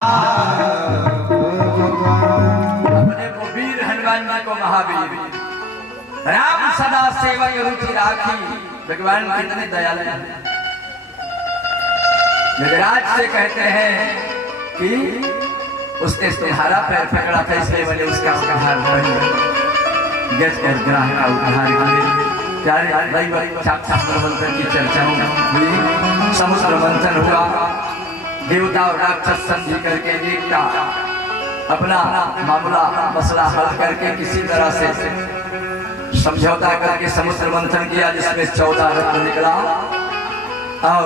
अपने को वीर हनुमान जी को महावीर राम सदा सेवक रुचि राखी। भगवान कितने दयालु हैं। गजराज से कहते हैं कि उसने तुम्हारा पैर पकड़ा था इसलिए मैंने उसका उद्धार गज और ग्राह का उद्धार किया। प्यारे भाई समुद्र मंथन की चर्चा हुई, समुद्र मंथन हुआ, देवता और राक्षस संधि करके एक का अपना मामला मसला हल करके किसी तरह से समझौता करके समुद्र मंथन किया, जिसमें 14 रत्न निकला। और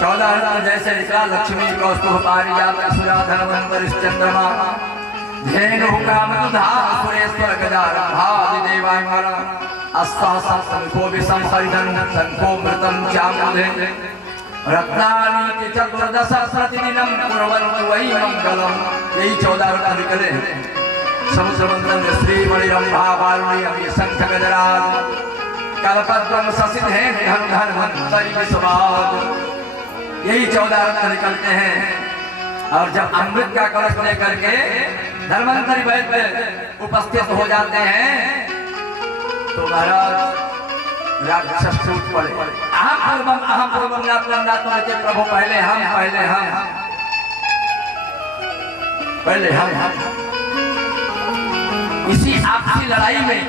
14 रत्न जैसे निकला, लक्ष्मी कौस्तुभ पारिजात सुरा धनवंतर चंद्रमा धेनु कामदुधा सुरेश्वर गजारंभादि देवांगर अस्तासं संको विसंपरिधं संको मृतं चामुदे रत्नानि चतुर्दश प्रतिदिनं कुर्वन्तु वै मंगलम। यही 14 रत्न निकले समुद्र मंथन में। श्री मणिरंभा वारुणी अभी शंख गजराज कल्पद्रम ससिधे धन धन्वंतरि विश्वाद। यही 14 रत्न निकलते हैं। और जब अमृत का कलश लेकर के धन्वंतरि वैद्य उपस्थित हो जाते हैं तो महाराज राक्षस टूट पड़े। अहम पूर्वम नाथ प्रभु पहले हम इसी आपसी लड़ाई में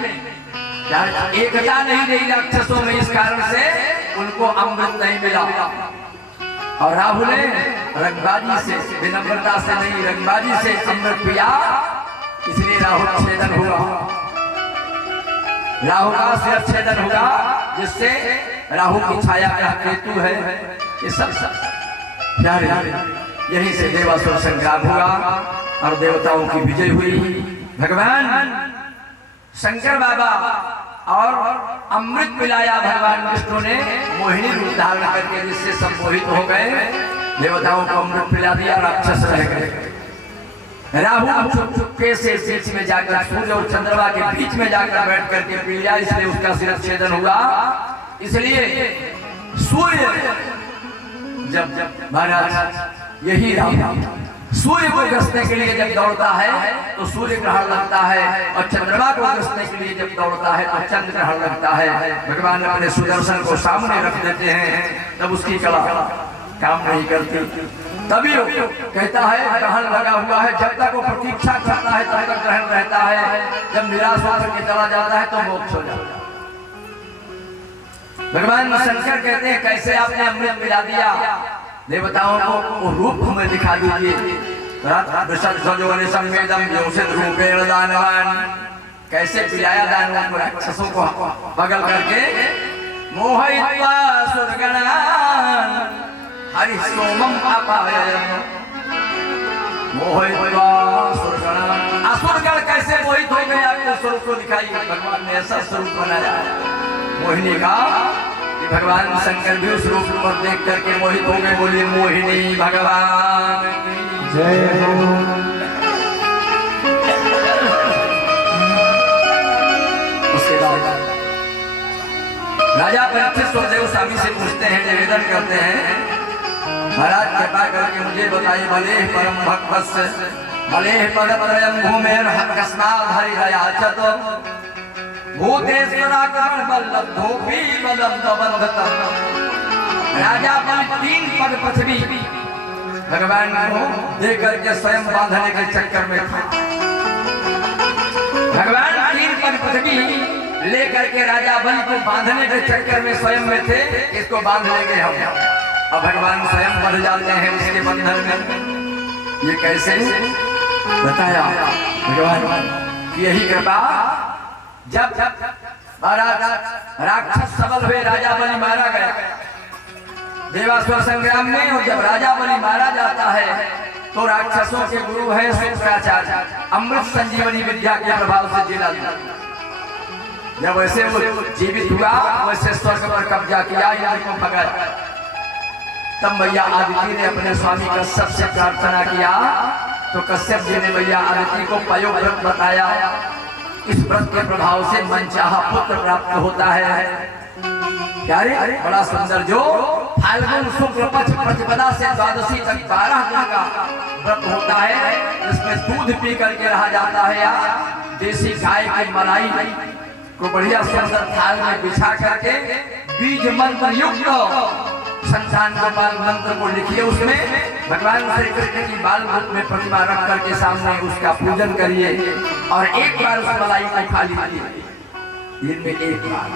एकता नहीं रही राक्षसों में, इस कारण से उनको अमृत नहीं मिला। और राहु ने रंगबाजी से, विनम्रता से नहीं, रंगबाजी से अमृत पिया, इसलिए राहु छेदन हुआ। राहु का सिर छेदन हुआ, जिससे राहु की छाया का केतु है। ये सब प्यारे यहीं से देवासुर संग्राम हुआ और देवताओं की विजय हुई। भगवान शंकर बाबा और अमृत पिलाया भगवान विष्णु ने मोहिनी रूप धारण करके, जिससे सब मोहित हो गए। देवताओं को अमृत पिला दिया, राक्षस रह गए। राहु चुपके से बीच में जाकर सूर्य और चंद्रमा के बीच में जाकर बैठ करके पी लिया, इसलिए उसका सिर छेदन हुआ। इसलिए सूर्य जब महाराज यही सूर्य को ग्रसने के लिए जब दौड़ता है तो सूर्य ग्रहण लगता है, और चंद्रमा को ग्रसने के लिए जब दौड़ता है तो चंद्र ग्रहण लगता है। भगवान अपने सुदर्शन को सामने रख देते हैं, तब उसकी कला काम नहीं करती। तभी वो कहता है ग्रहण लगा हुआ है, जब तक वो प्रतीक्षा करता है तब तक ग्रहण रहता है। जब निराश होकर के चला जाता है तो मोक्ष हो जाता है। भगवान शंकर कहते हैं कैसे आपने अमृत मिला दिया, देवताओं को वो रूप हमें दिखा दीजिए। कैसे पिलाया दानवान को, राक्षसों को बगल करके। मोहित्वा सुरगणान हरि सोमम अपाययम्। मोहित्वा सुरगणान, असुरगण कैसे मोहित हो गए, आपको स्वरूप को दिखाइए। भगवान ने ऐसा स्वरूप बनाया मोहिनी का कि भगवान शंकर भी उस रूप पर देख करके मोहित हो गए। बोलिए मोहिनी भगवान की जय हो। उसके बाद राजा परीक्षित सुखदेव स्वामी से पूछते हैं, निवेदन करते हैं, महाराज कृपा करके मुझे बताइए, भले परम भक्त भले पदत्रयं भूमेर हस्नाद हरि हयाचत भूतेश्वराकरण बल्लभ धोपी बल्लभ बंधत। राजा बल 3 पद पृथ्वी भगवान को दे करके स्वयं बांधने के चक्कर में था। भगवान 3 पद पृथ्वी ले करके राजा बल को बांधने के चक्कर में स्वयं में थे, इसको बांध लेंगे हम। अब भगवान स्वयं बंध जाते हैं उसके बंधन में। ये कैसे बताया भगवान की यही कृपा। जब राक्षस सबल हुए, राजा बलि मारा गया देवासुर संग्राम में, और जब राजा बलि मारा जाता है तो राक्षसों के गुरु है शुक्राचार्य, अमृत संजीवनी विद्या के प्रभाव से जिला दिया। जब वैसे वो जीवित हुआ, वैसे स्वर्ग पर कब्जा किया, इंद्र को भगाया। तब मैया आदिति ने अपने स्वामी कश्यप से प्रार्थना किया तो कश्यप जी ने मैया आदिति को पयोव्रत बताया। इस व्रत के प्रभाव से मनचाहा पुत्र प्राप्त होता है। प्यारे बड़ा सुंदर, जो फाल्गुन शुक्ल पक्ष प्रतिपदा से द्वादशी तक 12 दिन का व्रत होता है, इसमें दूध पी करके रहा जाता है या देसी गाय की मलाई को बढ़िया सुंदर थाल में बिछा करके बीज मंत्र युक्त संतान गोपाल मंत्र को लिखिए, उसमें भगवान श्री कृष्ण की बाल रूप में प्रतिमा रख करके सामने उसका पूजन करिए और एक बार उस मलाई को खा लीजिए, दिन में एक बार।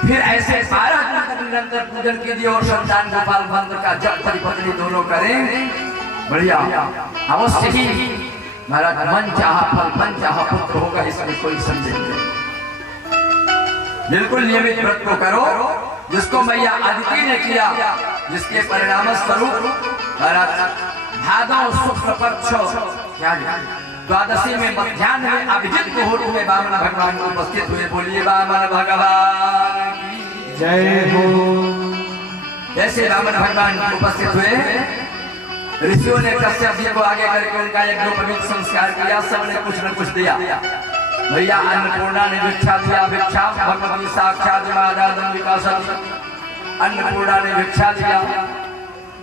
फिर ऐसे 12 दिन तक निरंतर पूजन कीजिए और संतान गोपाल मंत्र का जप पति पत्नी दोनों करें, बढ़िया अवश्य ही महाराज मन चाहा फल मन चाहा पुत्र होगा, इसमें कोई संदेह नहीं। बिल्कुल नियमित व्रत को करो, जिसको मैया अदिति ने किया, जिसके परिणाम स्वरूप भादव शुक्ल पक्ष द्वादशी में मध्याह्न में अभिजित मुहूर्त में वामन भगवान को उपस्थित हुए। बोलिए वामन भगवान की जय हो। जैसे वामन भगवान उपस्थित हुए, ऋषियों ने कश्यप जी को आगे करके उनका एक पवित्र संस्कार किया, सबने कुछ न कुछ दिया। भैया अन्नपूर्णा ने भिक्षा दिया, भिक्षा भगवती साक्षात मादादम विकासत, अन्नपूर्णा ने भिक्षा दिया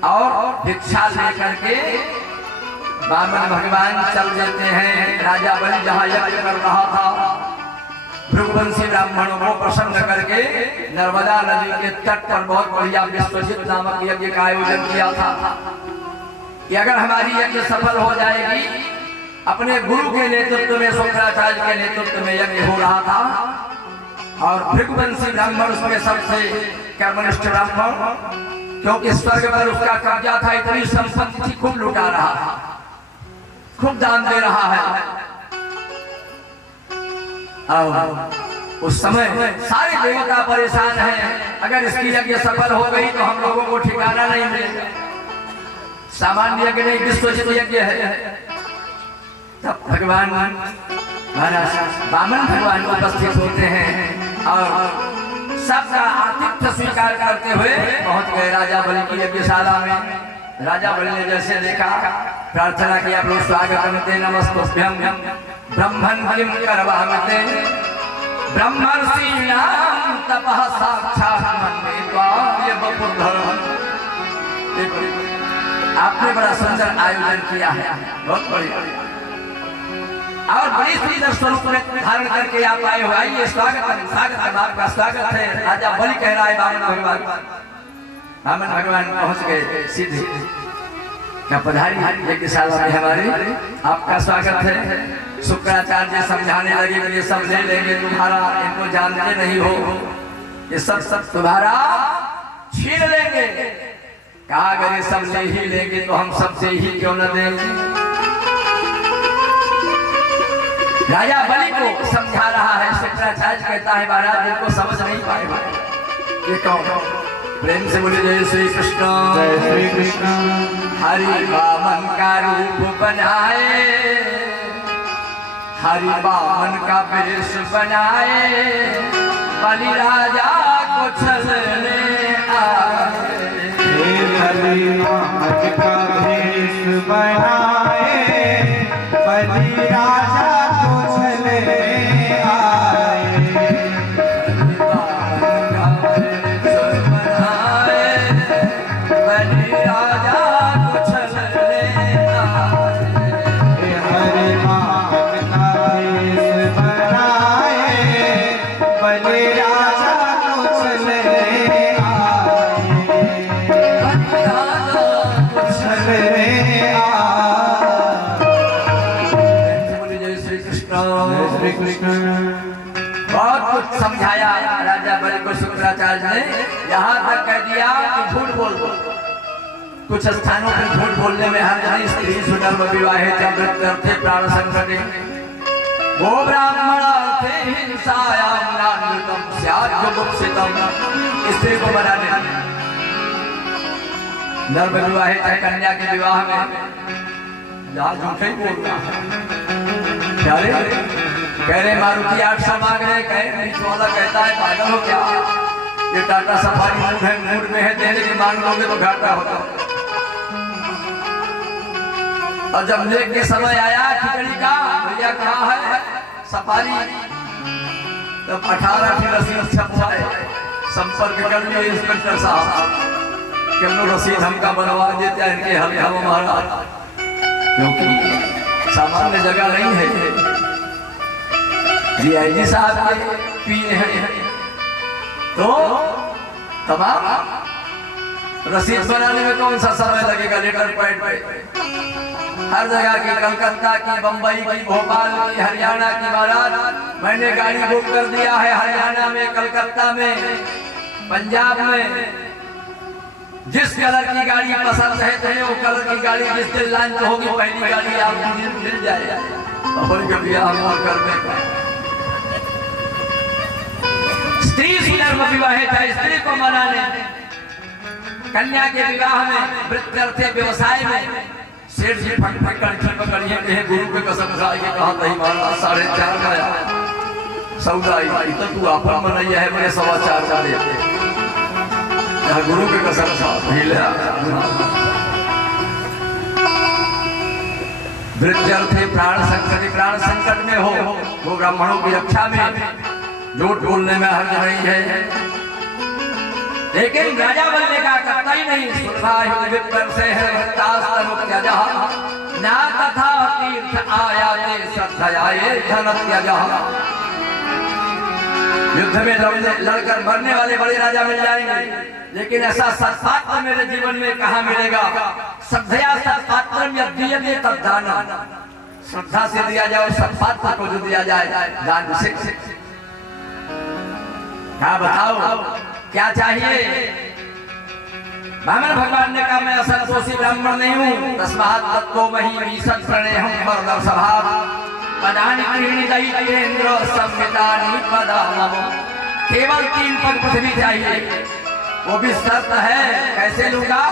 और भिक्षा लेकर के वामन भगवान चल देते हैं। राजा बलि जहाँ यज्ञ कर रहा था, भृगुवंशी ब्राह्मणों को प्रसन्न करके नर्मदा नदी के तट पर बहुत बढ़िया विश्वजित नामक यज्ञ का आयोजन किया था कि अगर हमारी यज्ञ सफल हो जाएगी, अपने गुरु के नेतृत्व में शुक्राचार्य के नेतृत्व में यज्ञ हो रहा था और भृगुवंशी ब्राह्मण उसमें सबसे कर्मनिष्ठ ब्राह्मण, क्योंकि स्वर्ग पर उसका कब्जा था, इतनी संपत्ति थी, खूब लुटा रहा था, खूब दान दे रहा है। उस समय सारे देवता परेशान हैं, अगर इसकी यज्ञ सफल हो गई तो हम लोगों को ठिकाना नहीं मिलेगा। सामान्य यज्ञ नहीं, विश्वजित यज्ञ है। तब भगवान महाराज वामन भगवान उपस्थित होते हैं और सबका आतिथ्य स्वीकार करते हुए पहुंच गए राजा बलि की यज्ञशाला में। राजा बलि ने जैसे देखा, प्रार्थना किया, आप लोग स्वागत नमस्तुभ्यं ब्रह्मन् किं करवामते ब्रह्मर्षीणां तपः साक्षात् मन्ये त्वां यवपुर्धरम्। आपने बड़ा सुंदर आयोजन किया है, बहुत बढ़िया और बड़ी सुंदर स्वरूप में धारण करके आप आए हो। आइए स्वागत है, आपका स्वागत है। राजा बलि कह रहा है वामन भगवान। वामन भगवान पहुंच गए सीधे, क्या पधारी यज्ञशाला में हमारे, आपका स्वागत है। शुक्राचार्य समझाने लगे कि ये सब ले लेंगे तुम्हारा, इनको जानते नहीं हो, ये सब तुम्हारा छीन लेंगे। कहा अगर ये सब ले ही लेंगे तो हम सबसे ही क्यों न देंगे। राजा बलि को समझा रहा है, शुक्राचार्य कहता है महाराज इनको समझ नहीं पाएगा, ये कौन। प्रेम से बोले जय श्री कृष्ण, जय श्री कृष्ण। हरि वामन का रूप बनाए, हरि वामन का वेश बनाए, बलि राजा को छलने आए। हरि वामन का वेश बनाए, बलि राजा समझाया राजा बलि को शुक्राचार्य ने, यहाँ तक कह दिया कि झूठ बोल दो। कुछ स्थानों पर झूठ बोलने में हर नहीं, स्त्री सुनर्म विवाहित मृत्यर्थे प्राण संकटे वो ब्राह्मण थे हिंसायाम नान्वितम स्याद् गुप्सितम। स्त्री को बनाने नर्म विवाहित कन्या के विवाह में जहाँ झूठे ही बोल रहा है। कह रहे मारुति 800 मांग रहे, कहे वाला कहता है पागल हो क्या, ये टाटा सफारी मूड में है, देने की मांग लोगे तो घाटा होगा। और जब लेक के समय आया खिचड़ी का, भैया कहाँ है सफारी, तब 18 की रसीद छपवाए, संपर्क कर लिए इंस्पेक्टर साहब, क्यों रसीद हमका बनवा देते हैं इनके हल हम महाराज। क्योंकि सामान्य जगह नहीं है। डीआईजी साहब के पीए हैं तो तमाम रसीद बनाने में कौन सा समय लगेगा? लेटर पैड पे हर जगह की, कलकत्ता की, बंबई की, भोपाल की, हरियाणा की बारात मैंने गाड़ी बुक कर दिया है। हरियाणा में, कलकत्ता में, पंजाब में जिस कलर की गाड़ी पसंद है तुम्हें वो कलर की गाड़ी जिस दिन लॉन्च होगी पहली गाड़ी आपको मिल जाएगी। और कभी हम करने का स्त्री सुंदर विवाहित है, स्त्री को मनाने, कन्या के विवाह में, वृत्ति व्यवसाय में सेठ जी फट पकड़िए कहे गुरु के कसम खाए के कहा तही मारा 4.5 का सौदा आई तो तू आपन मनैया है मेरे 4.25 का दे यहाँ गुरु के कसम खा मिले। वृत्ति प्राण संकट में हो वो ब्राह्मणों की रक्षा में, झूठ बोलने में हर्ज नहीं है, लेकिन राजा बनने का करता ही नहीं। से है ना तथा तीर्थ आया युद्ध में लड़कर मरने वाले बड़े राजा मिल जाएंगे, लेकिन ऐसा सत्पात्र मेरे जीवन में कहाँ मिलेगा? श्रद्धया सत्पात्रम यदीयते तद्दान, श्रद्धा से दिया जाए सत्पात्र को जो दिया जाए दान से। क्या बताओ क्या चाहिए? ब्राह्मण भगवान ने कहा मैं असंतोषी ब्राह्मण नहीं हूँ। तस्मात् तत्तो मही ईशत प्रणेहं वरदं स्वभाव पदानि गृह्णी दैत्येन्द्र संहितानि पदानम। केवल 3 पद पृथ्वी चाहिए, वो भी शर्त है। कैसे लूंगा?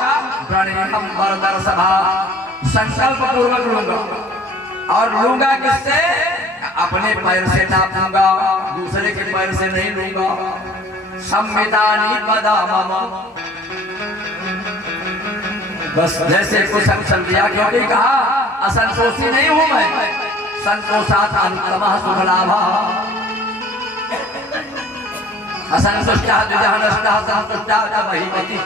प्रणेहं वरदं स्वभाव, संकल्प पूर्वक लूंगा। और लूंगा किससे? अपने पैर से नाप लूंगा, दूसरे के पैर से नहीं लूंगा। संविधानी पदामम, बस जैसे कुछ अक्षर दिया, क्योंकि कहा असंतोषी नहीं हूं मैं। संतोषात अनुत्तमः सुखलाभः, असंतुष्टः द्विजः नष्टः संतुष्टः च महिमति।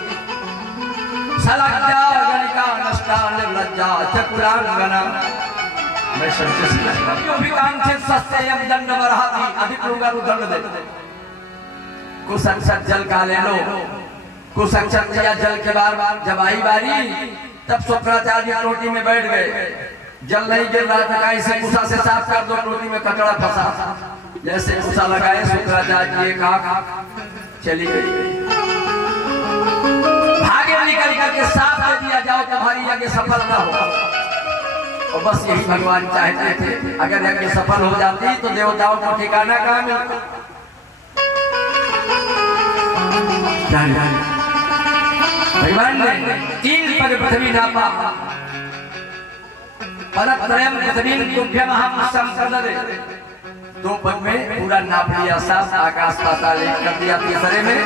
सलज्जा गणिका नष्टा निर्लज्जा च कुलांगना। मैं संतुष्ट नहीं, भी कांक्षित सस्तेयं दंड वरहति, अधिक लूंगा तो दंड दे। कुछ अक्षर जल का ले लो, कुछ अक्षर दिया जल के बार जब आई बारी तब शुक्राचार्य टोटी में बैठ गए। जल नहीं गिर रहा था, इसे कुशा से साफ कर दो, टोटी में कचड़ा फंसा। जैसे कुशा लगाए शुक्राचार्य जी कहा चली गई। भागे निकल करके साफ कर दिया जाओ तुम्हारी यज्ञ सफल ना हो। और बस यही भगवान चाहते थे, अगर यज्ञ सफल हो जाती तो देवताओं को ठिकाना कहाँ मिलता? भगवान ने 3 पद पृथ्वी नापा। पदत्रयम् पृथ्वीं तुभ्यमहं संसदरे, 2 पद में पूरा नाप लिया, सात आकाश पाताल एक कर दिया। तीसरे में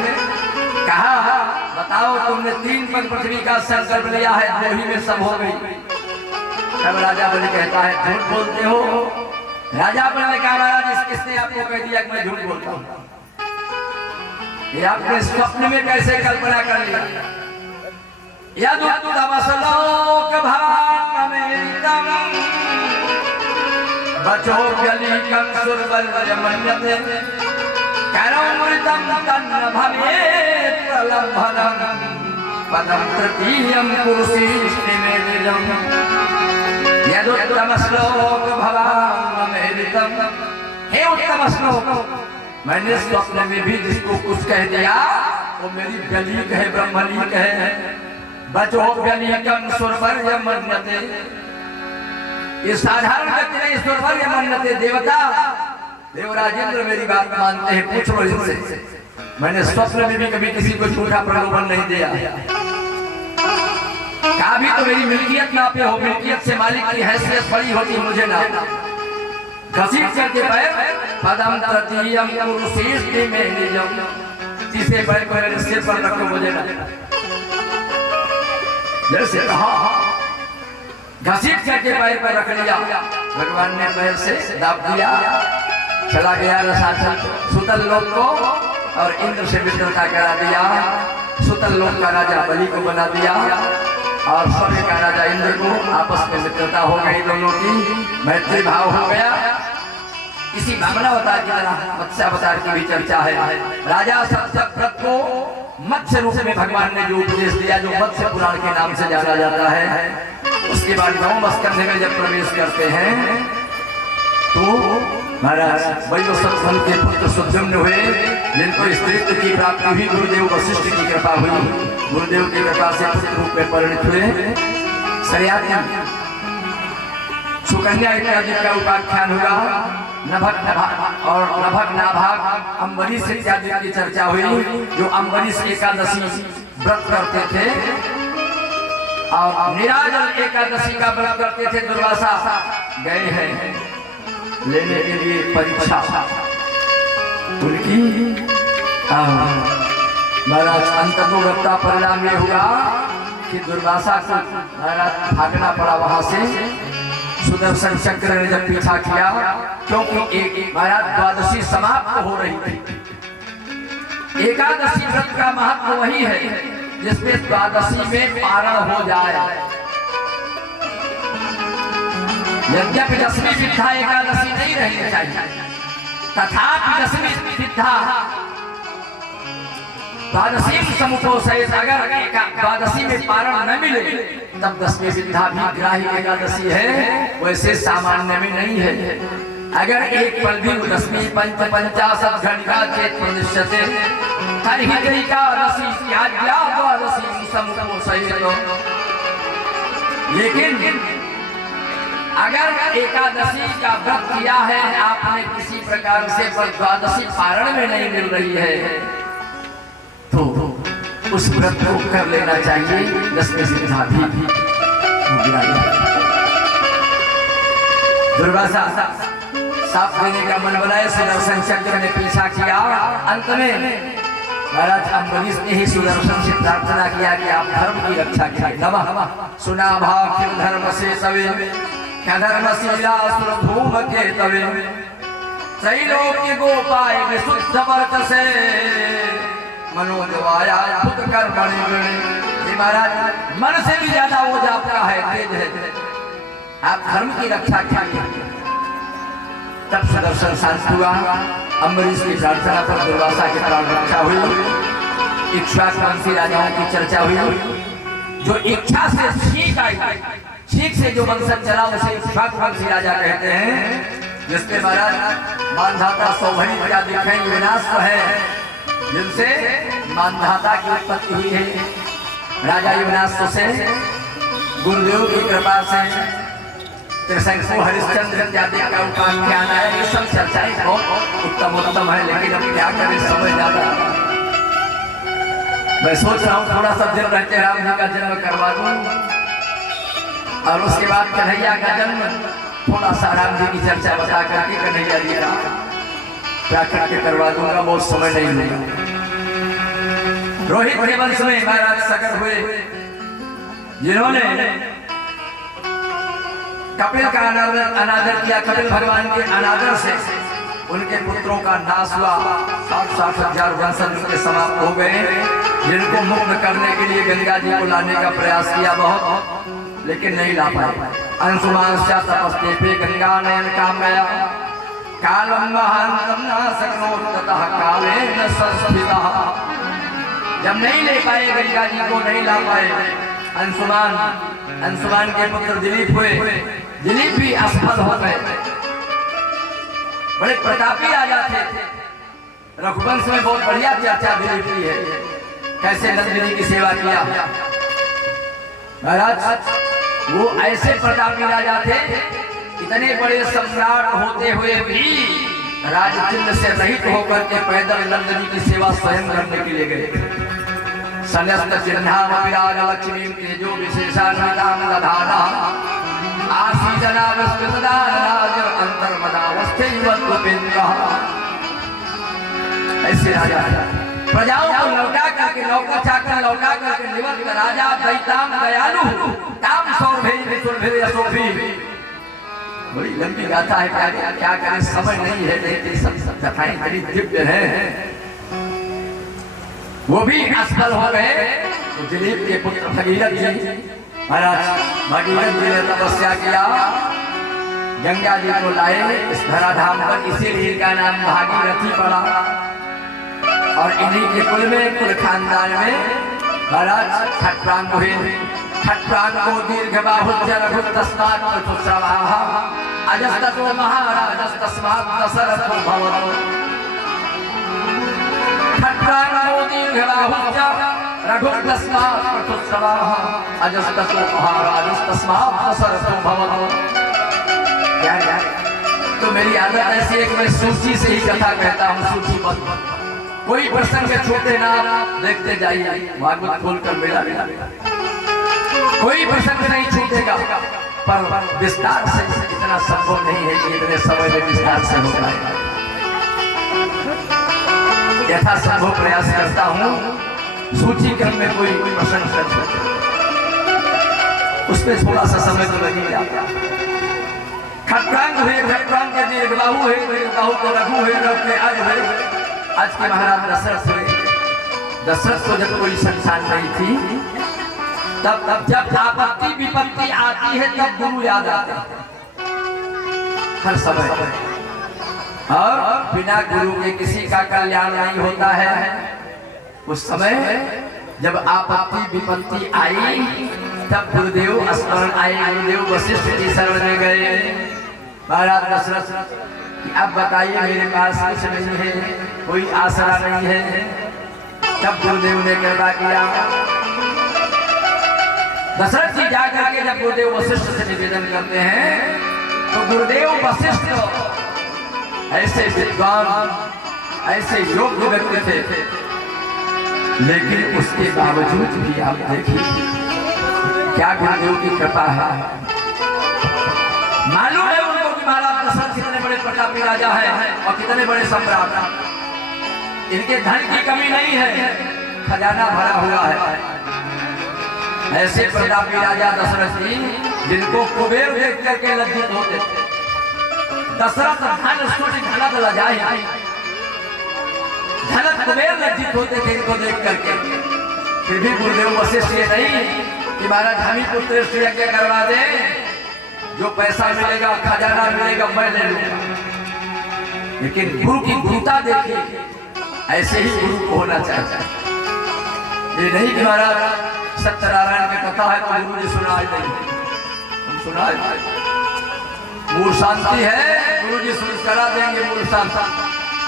कहा बताओ तुमने 3 पद पृथ्वी का संकल्प लिया है, 2 ही में सब हो गई। तब राजा बलि कहता है झूठ बोलते हो। राजा बलि ने कहा महाराज किसने आपको कह दिया कि मैं झूठ बोलता हूँ? ये आपने स्वप्न में कैसे कल्पना कर लिया? यदुत्तमश्लोक भावमेरितम् वचोऽप्यलीकं सुरवरमन्यते करौमृतं तन्न भवेत् प्रलम्भनं पदं तृतीयं कुरुषीष्टिमेदिजम्। यदुत्तमश्लोक भावमेरितम्, हे उत्तम श्लोक, मैंने स्वप्न में भी जिसको कुछ कह दिया वो मेरी व्यलीक है, ब्रह्मलीक है। बचो व्यलीकम सुरवर्य मन्यते, ये साधारण व्यक्ति नहीं, सुरवर्य मन्यते देवता। देवराजेंद्र मेरी बात मानते हैं, पूछ लो इनसे। मैंने स्वप्न में भी कभी किसी को झूठा प्रलोभन नहीं दिया। कभी तो मेरी मिल्कियत ना पे हो, मिल्कियत से मालिक की हैसियत बड़ी होती, मुझे ना घसीट करके पैर पदम तृतीयम कुरुषीष्टिमेदिजम्, तीसरे पैर को मेरे सिर पर रखो, मुझे ना। जैसे कहा घसीट करके पैर पर रख लिया। भगवान ने पैर से दाब दिया, चला गया रसाचल सुतल लोक को, और इंद्र से मित्रता करा दिया। सुतल लोक का राजा बलि को बना दिया। और सभी का राजा इंद्र को आपस में मित्रता हो गई, दोनों की मैत्री भाव हो गया। इसी भावनावतार की तरह मत्स्यावतार की भी चर्चा है। राजा सत्यव्रत को मत्स्य रूप में भगवान ने जो उपदेश दिया, जो मत्स्य पुराण के नाम से जाना जाता है, उसके बाद 9वें स्कंध में जब प्रवेश करते हैं तो महाराज वैवस्वत के पुत्र सुद्युम्न हुए, जिनको स्त्रीत्व की प्राप्ति हुई। गुरुदेव वशिष्ठ की कृपा हुई, गुरुदेव की कृपा से पुत्र रूप में परिणत हुए। सरियाती सुकन्या इत्यादि का उपाख्यान हुआ। नभक नभाग और नभक नाभाग अम्बरीश इत्यादि की चर्चा हुई, जो अम्बरीश एकादशी व्रत करते थे और निराजल एकादशी का व्रत करते थे। दुर्वासा गए हैं लेने के लिए परीक्षा उनकी। महाराज अंततोगत्ता परिणाम ये हुआ कि दुर्वासा को महाराज भागना पड़ा वहां से। सुदर्शन चक्र ने जब पीछा किया, क्योंकि एक महाराज द्वादशी समाप्त हो रही थी। एकादशी व्रत का महत्व वही है जिसमें द्वादशी में पारण हो जाए। यद्यपि दशमी विद्या एकादशी नहीं रहनी चाहिए, तथापि दशमी विद्या द्वादशी समुपोषित, अगर द्वादशी में पारण न मिले तब दशमी विद्या भी ग्राही एकादशी है, वैसे सामान्य में नहीं है। अगर एक पल भी दशमी पंच पंचाशत घंटा चेत प्रदिश्यते तर्हि एकादशी त्याज्या द्वादशी समुपोषित। लेकिन अगर एकादशी का व्रत किया है आपने किसी प्रकार से, पर द्वादशी पारण में नहीं मिल रही है, तो उस व्रत को कर लेना चाहिए। दशमी सिद्धा भी दुर्वासा साफ देने का मन बनाए। सुदर्शन चक्र ने पीछा किया। अंत में महाराज अम्बरीश ने ही सुदर्शन से प्रार्थना किया कि आप धर्म की रक्षा करें। नमः सुना भाव धर्म से सवे धर्मशीला सुरभूम के तवे त्रैलोक्य गोपाय विशुद्ध वर्त से मनोजवाया खुद कर बड़े। महाराज मन से भी ज्यादा वो जाता है, तेज है। आप धर्म की रक्षा कीजिए। तब सुदर्शन शांत हुआ। अम्बरीश की प्रार्थना पर दुर्वासा की प्राण रक्षा हुई। इक्ष्वाकुवंशी राजाओं की चर्चा हुई। जो इच्छा से सीख आई, सीख से जो वंशज चला उसे इक्ष्वाकुवंशी राजा कहते हैं। जिसके महाराज मानधाता सौभरी प्रजा दिखाएंगे विनाश है, जिनसे मानधाता की उत्पत्ति हुई है। राजा युवनाश से गुरुदेव की कृपा से त्रिशंकु हरिश्चंद्र इत्यादि का उपाख्यान है। ये सब चर्चाएं बहुत उत्तम है, लेकिन अब क्या करें समय ज्यादा। मैं सोच रहा हूँ थोड़ा सा दिन रहते राम जी का जन्म करवा दूं और उसके बाद कन्हैया का जन्म, थोड़ा सा राम जी की चर्चा बता करके कन्हैया जी का प्राकृत के करवा दूंगा। बहुत समय नहीं मिलेगा। रोहित के वंश में महाराज सगर हुए, जिन्होंने कपिल का अनादर किया। कपिल भगवान के अनादर से उनके पुत्रों का नाश हुआ। 60 हजार वंशज उनके समाप्त हो गए। जिनको मुक्त करने के लिए गंगा जी को लाने का प्रयास किया बहुत, लेकिन नहीं ला पाए। अंशुमान तपस्ते पे गंगा नयन काम गया। कालम महानतम न सकनो ततः कालेन संस्थितः। जब नहीं ले पाए गंगा जी को, नहीं ला पाए, अंशुमान के पुत्र दिलीप हुए। दिलीप भी असफल हो गए। बड़े प्रतापी राजा थे। रघुवंश में बहुत बढ़िया चर्चा दिलीप की है, कैसे नंदिनी की सेवा किया। महाराज वो ऐसे प्रतापी राजा थे, इतने बड़े सम्राट होते हुए भी राजचिन्ह से रहित होकर के पैदल नंदिनी की सेवा स्वयं करने के लिए गए। सन्यस्त चिन्हाम विराज लक्ष्मी तेजो विशेषान्विताम दधाना आसीजनावस्कृतदानराज अंतर्मदावस्थेयवद्गोपेन्द्र। ऐसे राजा प्रजाओं को लौटा करके, नौकर चाकर लौटा करके निवृत्त राजा दैताम दयालु ताम सौरभे सुरभे अशोभी। बड़ी लंबी गाथा है, क्या करें, समय नहीं है, लेकिन सब कथाएं बड़ी दिव्य हैं। वो भी असफल हो गए। दिलीप के पुत्र भगीरथ जी महाराज भगीरथ जी ने तपस्या किया, गंगा जी को लाए इस धराधाम पर, इसीलिए इनका नाम भागीरथी पड़ा। और इन्हीं के कुल में, कुल खानदान में महाराज खट्टांग हुए। खट्टांग को दीर्घ बाहुल्य रघु तस्मात् पृथुस्रवाः अजस्ततो महाराजस्तस्मात् दशरथो भवतो। खट्टांग को दीर्घ बाहुल्य रघु तस्मात् पृथुस्रवाः अजस्ततो महाराजस्तस्मात् दशरथो भवतो। क्या तो मेरी आदत ऐसी है कि मैं सूची से ही कथा कहता हूँ, सूचीबद्ध। कोई प्रसंग छूटे ना, देखते जाइए भागवत खोलकर मेरा कोई प्रसंग नहीं छूटेगा। पर विस्तार से इतना संभव नहीं है कि इतने समय में विस्तार से हो पाएगा। यथासंभव प्रयास करता हूँ सूची क्रम में कोई प्रसंग कर सकते, उसमें थोड़ा सा समय तो लग ही जाता। खट्टांग हुए, खट्टांग के दीर्घबाहु हुए, दीर्घबाहु के रघु हुए, रघु के अज हुए। आज के महाराज दशरथ हुए। दशरथ को जब कोई संतान नहीं थी, तब जब आपत्ति विपत्ति आती है तब गुरु याद आते हैं हर समय। और बिना गुरु के किसी का कल्याण नहीं होता है। उस समय जब आपत्ति विपत्ति आई तब गुरुदेव स्मरण आए, गुरुदेव वशिष्ठ जी शरण में गए। महाराज दशरथ अब बताइए, मेरे पास कुछ नहीं है, कोई आसरा नहीं है। तब गुरुदेव ने कृपा किया। दशरथ जी जाकर के जब गुरुदेव वशिष्ठ से निवेदन करते हैं तो गुरुदेव वशिष्ठ ऐसे विद्वान, ऐसे योग्य व्यक्ति थे, लेकिन उसके बावजूद भी आप देखिए क्या गुरुदेव की कृपा है। मालूम है उनको कि महाराज दशरथ कितने बड़े प्रतापी राजा है और कितने बड़े सम्राट। इनके धन की कमी नहीं है, खजाना भरा हुआ है। ऐसे प्रतापी राजा दशरथ जी जिनको कुबेर देख करके लज्जित होते थे। दशरथ धन स्तुति धनत लजाए, धनत कुबेर लज्जित होते थे इनको देख करके। फिर भी गुरुदेव वशिष्ठ ये नहीं कि महाराज हम ही पुत्र यज्ञ करवा दे, जो पैसा मिलेगा खजाना मिलेगा मैं ले लूंगा। लेकिन गुरु की गुरुता देखिए, ऐसे ही गुरु को होना चाहिए। ये नहीं कि महाराज सत्यनारायण की कथा है तो गुरु जी सुनाए नहीं, हम सुनाए। मूल शांति है, गुरु जी सुन करा देंगे। मूल शांति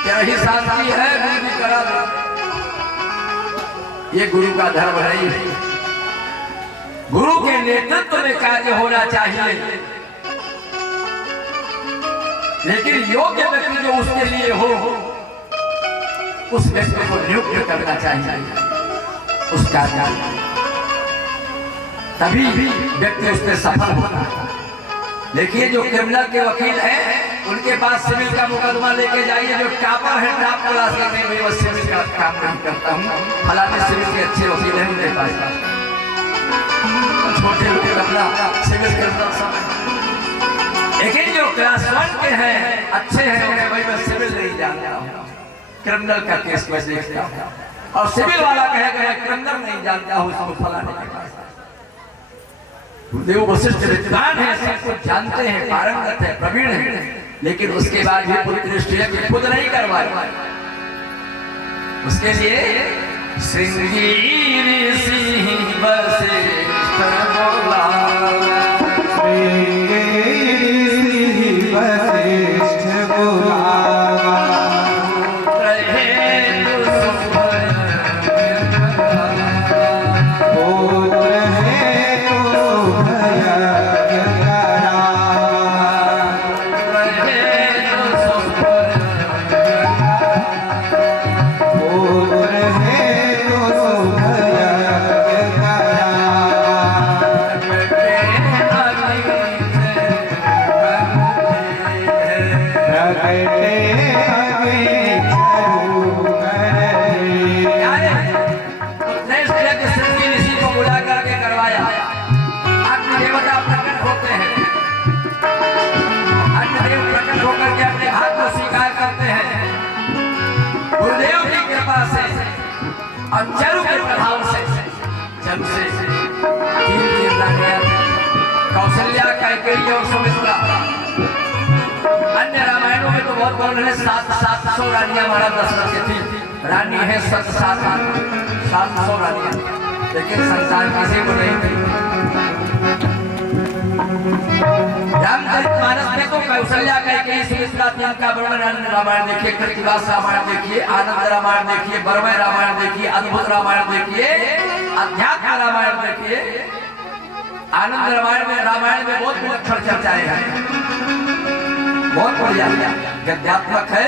क्या रही शांति है, गुरु जी करा देंगे। ये गुरु का धर्म नहीं है। गुरु के नेतृत्व में कार्य होना चाहिए, लेकिन योग्य व्यक्ति जो उसके लिए हो उस व्यक्ति को नियुक्त करना चाहिए उस कार्य, तभी व्यक्ति उससे सफल होता है। देखिए जो क्रिमिनल के वकील हैं उनके पास सिविल का मुकदमा लेके जाइए। जो टॉपर है, टॉप क्लास का नहीं, मैं बस सिविल का काम नहीं करता हूँ, हालांकि सिविल के अच्छे वकील हैं उनके पास। छोटे वकील अपना सिविल के लेकिन जो क्लास 1 के हैं, अच्छे हैं, भाई मैं सिविल नहीं जानता हूँ, क्रिमिनल का केस मैं देखता हूँ। और सिविल वाला कहेगा क्रिमिनल नहीं जानता हूँ, उसको फलाने के पास। गुरुदेव वशिष्ठ विद्वान है, सब कुछ जानते हैं, पारंगत है, प्रवीण है, लेकिन उसके बाद भी पुत्र खुद नहीं करवाए। उसके लिए श्रृंगीर सिंह वशिष्ठ बोला, रानियां कौशल्या, कैकेयी और सुमित्रा। अन्य रामायणों में तो बहुत वर्णन है, 700 रानियां महाराज दशरथ की थी। रानी है 700 रानियां, लेकिन संतान किसी को नहीं थी। रामचरितमानस में तो कौशल्या, कैकेयी, सुमित्रा तीन का वर्णन रामायण देखिए, कृतिवास रामायण देखिए, आनंद रामायण देखिए, बरमय रामायण देखिए, अद्भुत रामायण देखिए, अध्यात्म रामायण देखिए। आनंद रामायण में बहुत विलक्षण चर्चाएं हैं, बहुत बढ़िया गद्यात्मक है,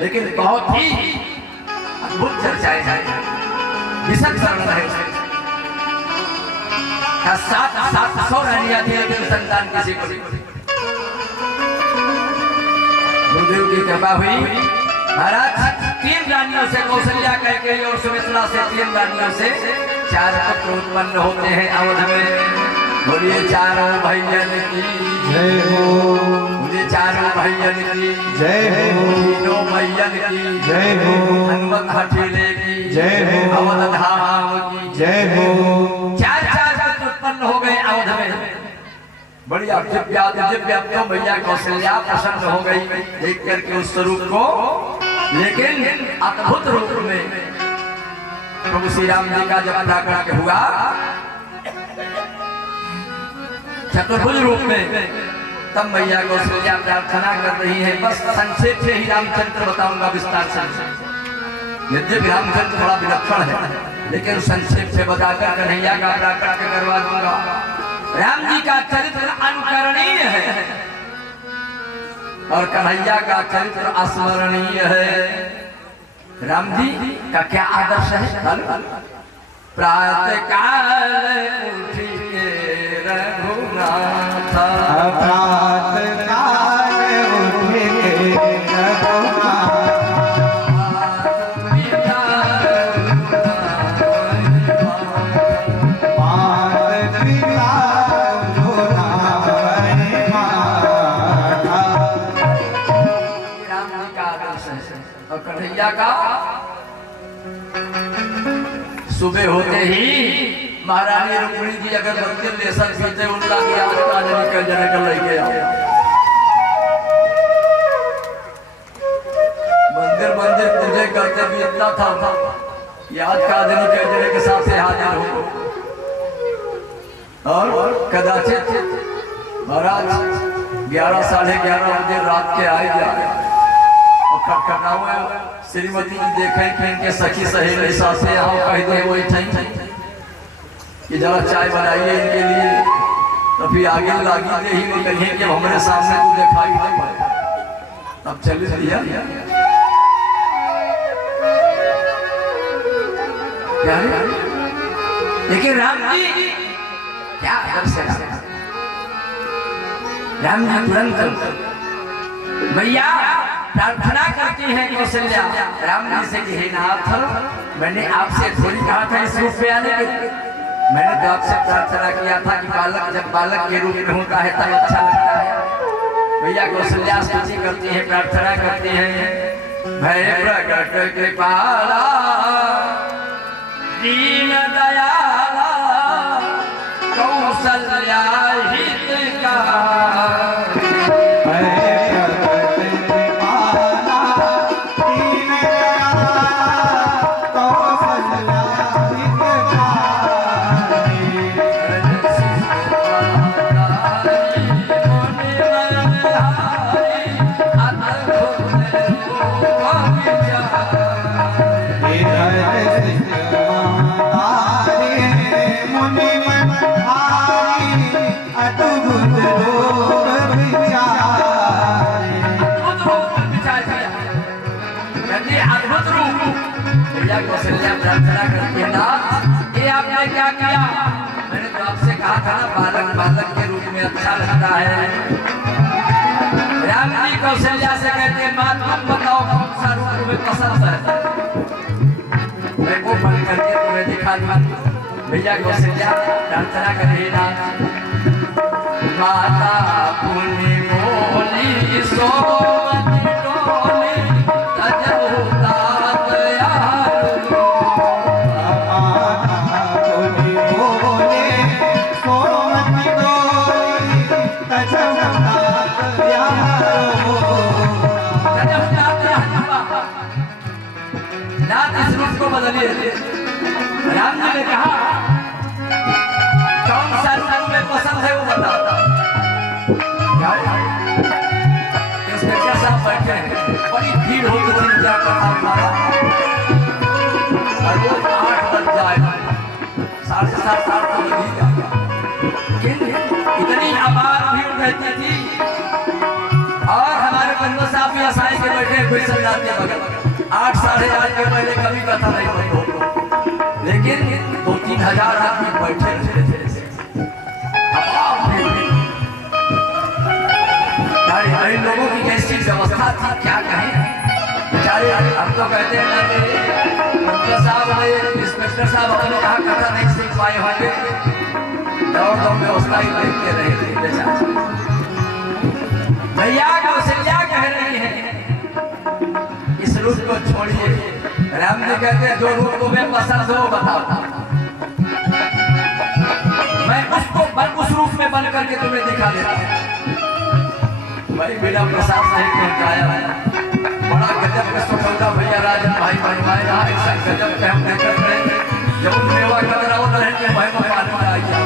लेकिन बहुत ही अद्भुत चर्चाएं हैं, विशद वर्णन है। 700 रानियां थी, लेकिन संतान किसी को नहीं। गुरुदेव की कृपा हुई, महाराज 3 रानियों से, कौशल्या, कैकेयी और सुमित्रा से 3 रानियों से 4 पुत्र उत्पन्न होते हैं अवध में। बोलिए चारों भैयन की जय हो, बोलिए चारों भैयन की जय हो, तीनों भैयन की जय हो, हनुमत हठीले की जय हो, अवध धाम की जय हो। 4 पुत्र उत्पन्न हो गए अवध में। बढ़िया दिव्य तो भैया कौशल्या प्रसन्न हो गई देख करके उस स्वरूप को, लेकिन अद्भुत रूप में प्रभु श्री राम जी का जब प्राकट्य हुआ चतुर्भुज रूप में, तब मैया कौशल्या प्रार्थना कर रही है। बस संक्षेप से ही रामचंद्र बताऊंगा, विस्तार से। यद्यपि रामचंद्र थोड़ा विलक्षण है, लेकिन संक्षेप से बताकर कन्हैया का प्राकट्य करवा दूंगा। राम जी का चरित्र अनुकरणीय है और कन्हैया का चरित्र अस्मरणीय है। राम जी का क्या आदर्श है? प्रातः काल उठ के रघुनाथ, प्रातः काल उठ के रघुनाथ, कन्हैया का सुबह होते ही महारानी रुक्मिणी जी अगर मंदिर लेसन पीते उनका आज का निकल जने कर ले गया। मंदिर पूजे करते भी इतना था कि आज का दिन निकल जने के साथ से हाजिर हो, और कदाचित महाराज 11 साढ़े 11 बजे रात के आए जाए और खटखटा हुआ श्रीमती जी देखे कि इनके सखी सहेली सासे आओ कह दे वही ठई कि जरा चाय बनाइए इनके लिए। तो फिर आगे लागी दे ही नहीं कहीं कि हमारे सामने तू दिखाई नहीं पाए, तब चल दिया क्या है? लेकिन राम जी क्या आदर्श है? राम जी तुरंत मैया प्रार्थना करती है कौशल्या राम जी से कि हे नाथ, मैंने आपसे थोड़ी कहा था इस रूप में आने के, मैंने तो आपसे प्रार्थना किया था कि बालक जब बालक के रूप में होता है तब अच्छा लगता है। भैया कौशल्या स्तुति करती है, प्रार्थना करती है। भय प्रकट कृपाला दीन दयाला कौशल्या हितकारी, प्रार्थना करती है नाथ ये आपने क्या किया? मैंने तो आपसे कहा था ना बालक बालक के रूप में अच्छा लगता है। राम जी कौशल्या से कहते हैं माँ तुम बताओ कौन सा रूप तुम्हें पसंद है, मैं वो बन करके तुम्हें दिखा दूँ। भैया कौशल्या प्रार्थना करिए नाथ, माता पुण्य बोली सो सोमन बदलिए। राम जी ने कहा कौन सा रूप तुम्हें पसंद है वो बताओ। इंस्पेक्टर साहब बैठे हैं, बड़ी भीड़ होती थी क्या कथा हमारा, और रोज 8 बज जाए 7:30 तो बज ही जाता, इतनी आबाद भीड़ रहती थी। और हमारे बंधु साहब भी आसानी के बैठे कोई समझाते बगल 8 साढ़े 8 के पहले कभी कथा नहीं बंद हो, लेकिन 2-3 हजार आदमी बैठे रहते थे। अरे लोगों की कैसी व्यवस्था थी क्या कहें बेचारे। हम तो कहते हैं ना साहब इंस्पेक्टर साहब हमने कहा कथा नहीं सीख पाए होंगे, दौड़ दौड़ व्यवस्था ही देखते रहे थे बेचारे। भैया कौशल्या कह रही है इस रूप को छोड़िए। राम जी कहते हैं जो रूप को मैं पसंद हो बताओ, मैं उस रूप में बन करके तुम्हें दिखा देता हूँ। भाई बिना प्रसाद नहीं पहुंचाया, बड़ा गजब का सुखौदा भैया राजन भाई बनवाए रहा। ऐसा गजब के हम देखते रहे जब मेवा कतरा हो रहे थे भाई पानी आ गया।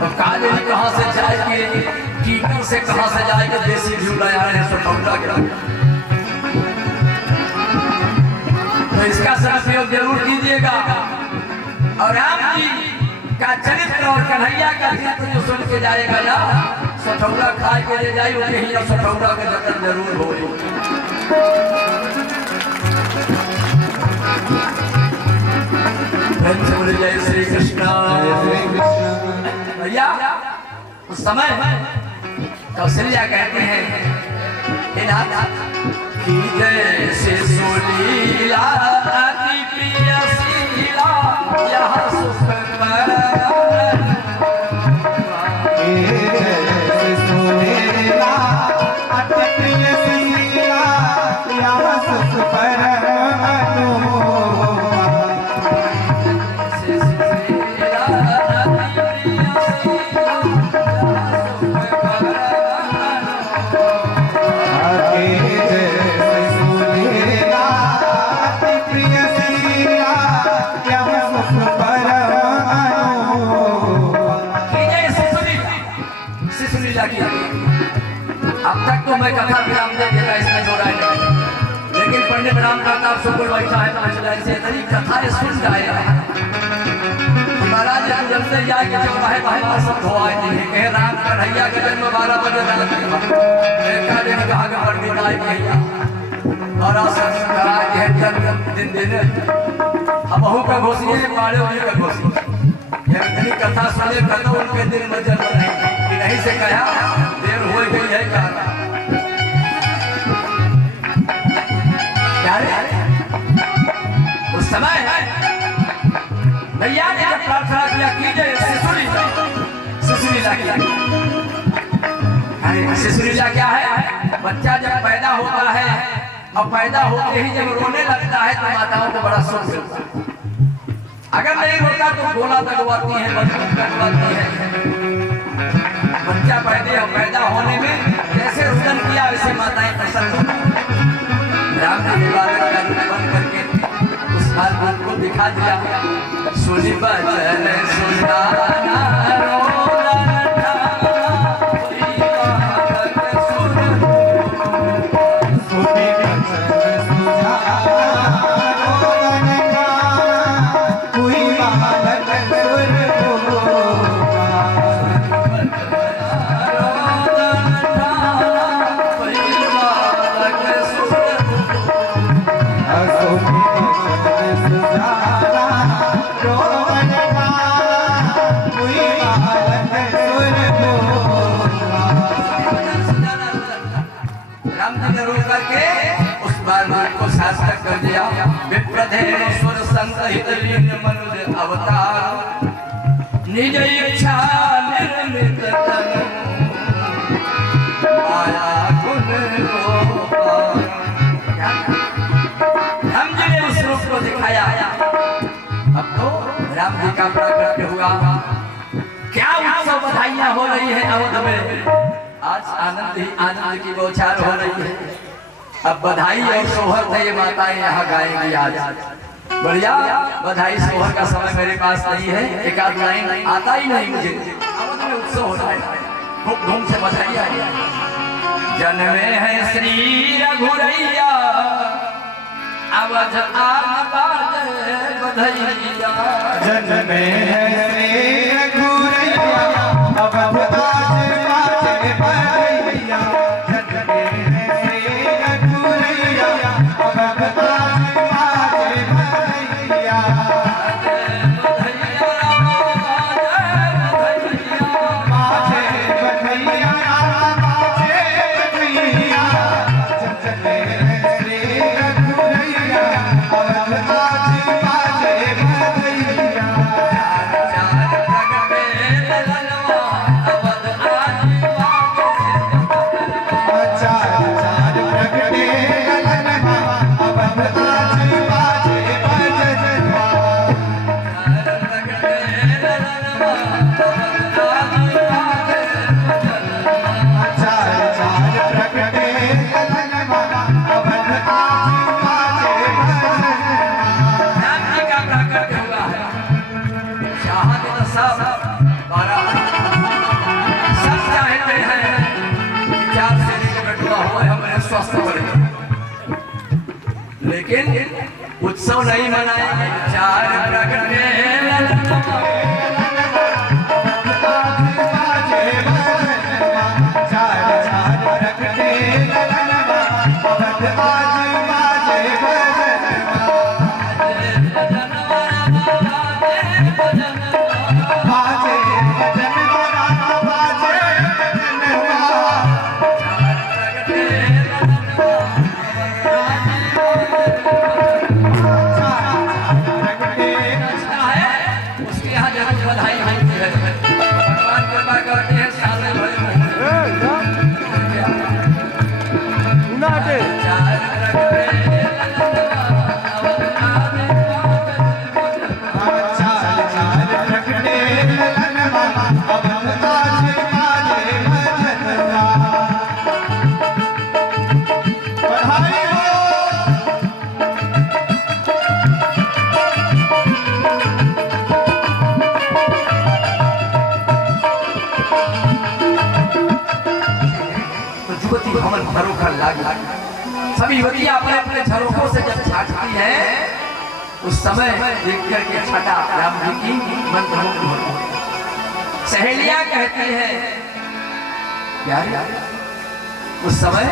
तो काले कहाँ से जाएंगे, कीकर से कहाँ से जाएंगे, देसी घी लाया है सुखौदा के। तो इसका सदुपयोग जरूर कीजिएगा। और राम जी का चरित्र और कन्हैया का चरित्र जो सुन के जाएगा ना, सठौरा खा के ले जाए यही सठौरा का जतन जरूर हो। जय श्री कृष्ण। भैया उस समय कौशल्या कहते हैं कि जैसे सुलीला अति प्रिय शीला यह सुख मैं कथा विराम दे देगा, इसमें जो राय नहीं। लेकिन पंडित राम प्रताप सुपुर बैठा है 5 लाइन से इतनी कथाएं सुन जाएगा महाराज जब से जाएगा जब बाहे बाहे सब धोआए नहीं कहे राम कन्हैया के जन्म 12 बजे देखा दिन कहा के पंडित आए भैया और आसन कराए है जन्म दिन दिन हम बहु का घोषिए पाड़े हुए का घोषिए ये इतनी कथा सुने कथा उनके दिन में जन्म नहीं से कहा देर हो गई है कहा उस समय भैया ने जब प्रार्थना किया कीजिए शिशुलीला किया। अरे शिशुलीला क्या है, बच्चा जब पैदा होता है और पैदा होते ही जब रोने लगता है तो माताओं को बड़ा सुख मिलता है। अगर नहीं रोता तो गोला लगवाती है, बचपन लगवाती है। बच्चा पैदा होने में जैसे रुदन किया वैसे माताएं प्रसन्न राम जी का बन करके उस बात को दिखा दिया। सुनी बचन सुनाना कर दिया। विप्रधेश्वर संसहित लीन मनुज अवतार निज इच्छा निर्मित तन माया गुण गोपाल। राम जी ने उस रूप को दिखाया। अब तो राम जी का प्राकट्य हुआ। क्या उत्सव बधाइयां हो रही है अवध में। आज आनंद ही आनंद की बौछार हो रही है। अब बधाई और सोहर है, ये माताएं यहाँ गाएंगी आज। बढ़िया बधाई सोहर का समय मेरे पास नहीं है, एक आध लाइन आता ही नहीं मुझे। अवध में उत्सव हो रहा है, खूब धूम से बधाई आई। जन्मे है श्री रघुरैया, अवध आन बाजे बधैया। जन्मे है श्री रघुरैया, अवध आज बाजे बधैया। जन्मे है श्री रघुरैया, अवध आज बाजे बधैया। बाजे बधैया, बाजे बधैया। जन्मे है श्री रघुरैया, अवध आज बाजे बधैया। लेकिन उत्सव नहीं मनाएंगे। चार प्रगटे सभी युवतियां अपने अपने झरोखों से जब झांकती हैं उस समय देख करके छटा राम जी की मंत्रमुग्ध होती। सहेलियां कहती हैं यार उस समय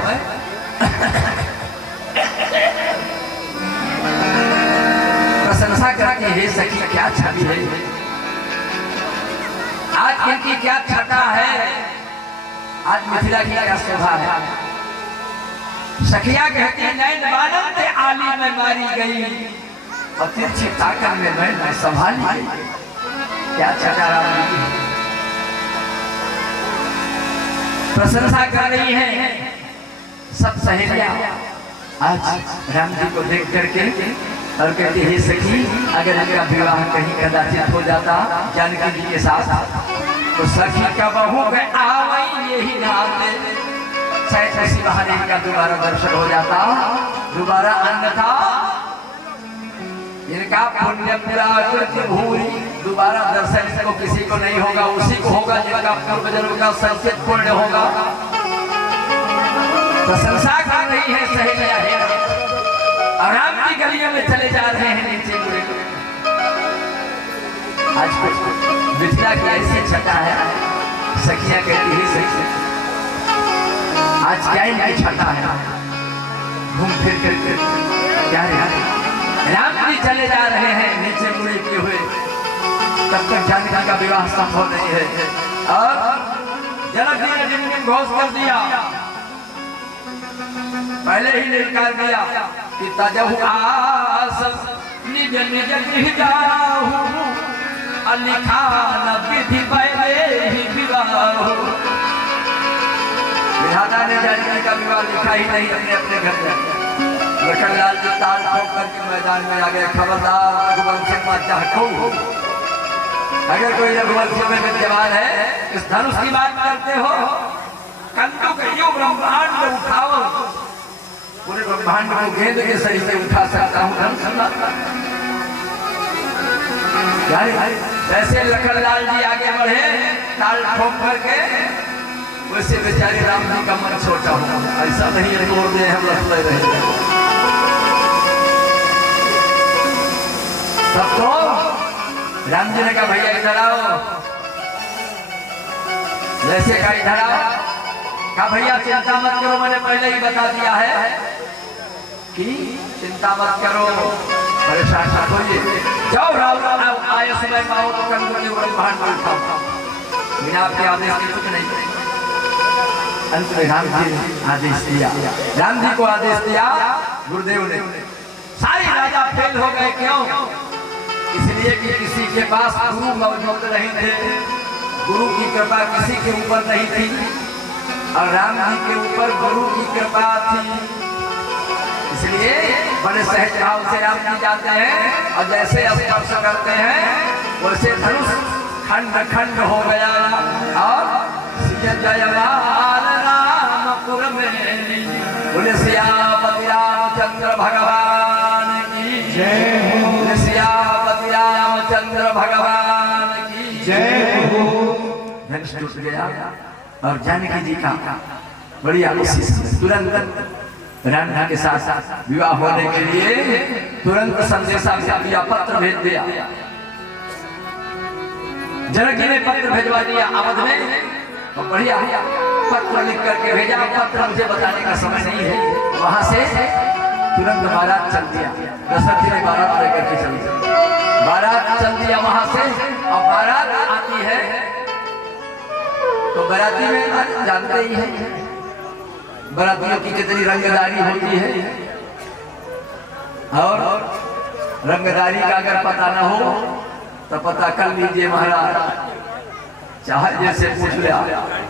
प्रशंसा करके हे सखी क्या छवि है, आज इनकी क्या छटा है, आज मिथिला की क्या शोभा है। सखिया कहती है नैन बानम से आली में मारी गई और तिरछी ताकत में मैं संभाली गई। क्या चकारा प्रशंसा कर रही है सब सहेलियां आज राम जी को देख करके और कहती है सखी अगर इनका विवाह कहीं कदाचित हो जाता जानकी जी के साथ तो सखी का बहू में आवई यही नाते शायद ऐसी बहाने का दोबारा दर्शन हो जाता, दोबारा अन्यथा इनका पुण्य पूरा भूरी दोबारा दर्शन इसको किसी को नहीं होगा, उसी को होगा जिनका पूर्व जन्म का संचित पुण्य होगा। प्रशंसा कर रही है सहेलियां और राम की गलियों में चले जा रहे हैं नीचे मुड़े। आज कुछ मिथिला की ऐसी छटा है, सखियां कहती है सखी आज क्या इनकी छटा है, घूम फिर कर क्या राम जी चले जा रहे हैं नीचे मुड़े किए हुए, तब तक जानकी का विवाह संभव नहीं है। और जनक जी ने जिन घोष कर दिया पहले ही निकार दिया कि तजहु आस निज निज गृह जाहु अलिखा न विधि पहले ही विवाह। विधाता ने जानकी का विवाह लिखा ही नहीं अपने अपने घर में। लखनलाल जी ताल ठोक करके मैदान में आ गए, खबरदार रघुवंश सिंह मत चाहको, अगर कोई रघुवंश में विद्यमान है इस धनुष की बात करते हो कंधों का यो ब्रह्मांड उठाओ, पूरे ब्रह्मांड को गेंद के सही से उठा सकता हूँ धर्म संदाता। जैसे लखनलाल जी आगे बढ़े ताल ठोक करके, वैसे बेचारे राम जी का मन छोटा हो, ऐसा नहीं है तोड़ दे हम लखनऊ रहे। तब तो राम जी ने कहा भैया इधर आओ, जैसे का इधर आओ, कहा भैया चिंता मत करो, मैंने पहले ही बता दिया है कि चिंता मत करो, परेशान मत होइए, जाओ राम आए समय पाओ तो कंधों के ऊपर भान उठाओ, बिना आपके आदेश के कुछ नहीं करेंगे। अंत में राम जी ने आदेश दिया, राम जी को आदेश दिया गुरुदेव ने। सारे राजा फेल हो गए, क्यों? इसलिए कि किसी के पास गुरु मौजूद नहीं थे, गुरु की कृपा किसी के ऊपर नहीं थी, और राम जी के ऊपर गुरु की कृपा थी। इसलिए बड़े सहज भाव से राम जी जाते हैं, और जैसे स्पर्श करते हैं वैसे धनुष खंड खंड हो गया, और जय रामपुर में बोले सियापति रामचंद्र भगवान की जय हो, बोले सियापति रामचंद्र भगवान की जय हो। धनुष टूट गया, और जानकी जी का बड़ी खुशी से तुरंत राम जी के साथ विवाह होने के लिए तुरंत संदेशा दिया, पत्र भेज दिया। जनक जी ने पत्र भेजवा दिया अवध में, और बढ़िया पत्र लिख करके भेजा। पत्र मुझे बताने का समय नहीं है। वहां से तुरंत बारात चल दिया, दशरथ जी ने बारात लेकर के चल दिया, बारात चल दिया वहां से। और बारात आती है तो बाराती में जानते ही हैं बारातियों की कितनी रंगदारी होती है, और रंगदारी का अगर पता न हो तो पता कर लीजिए महाराज, चाहे जैसे पूछ लिया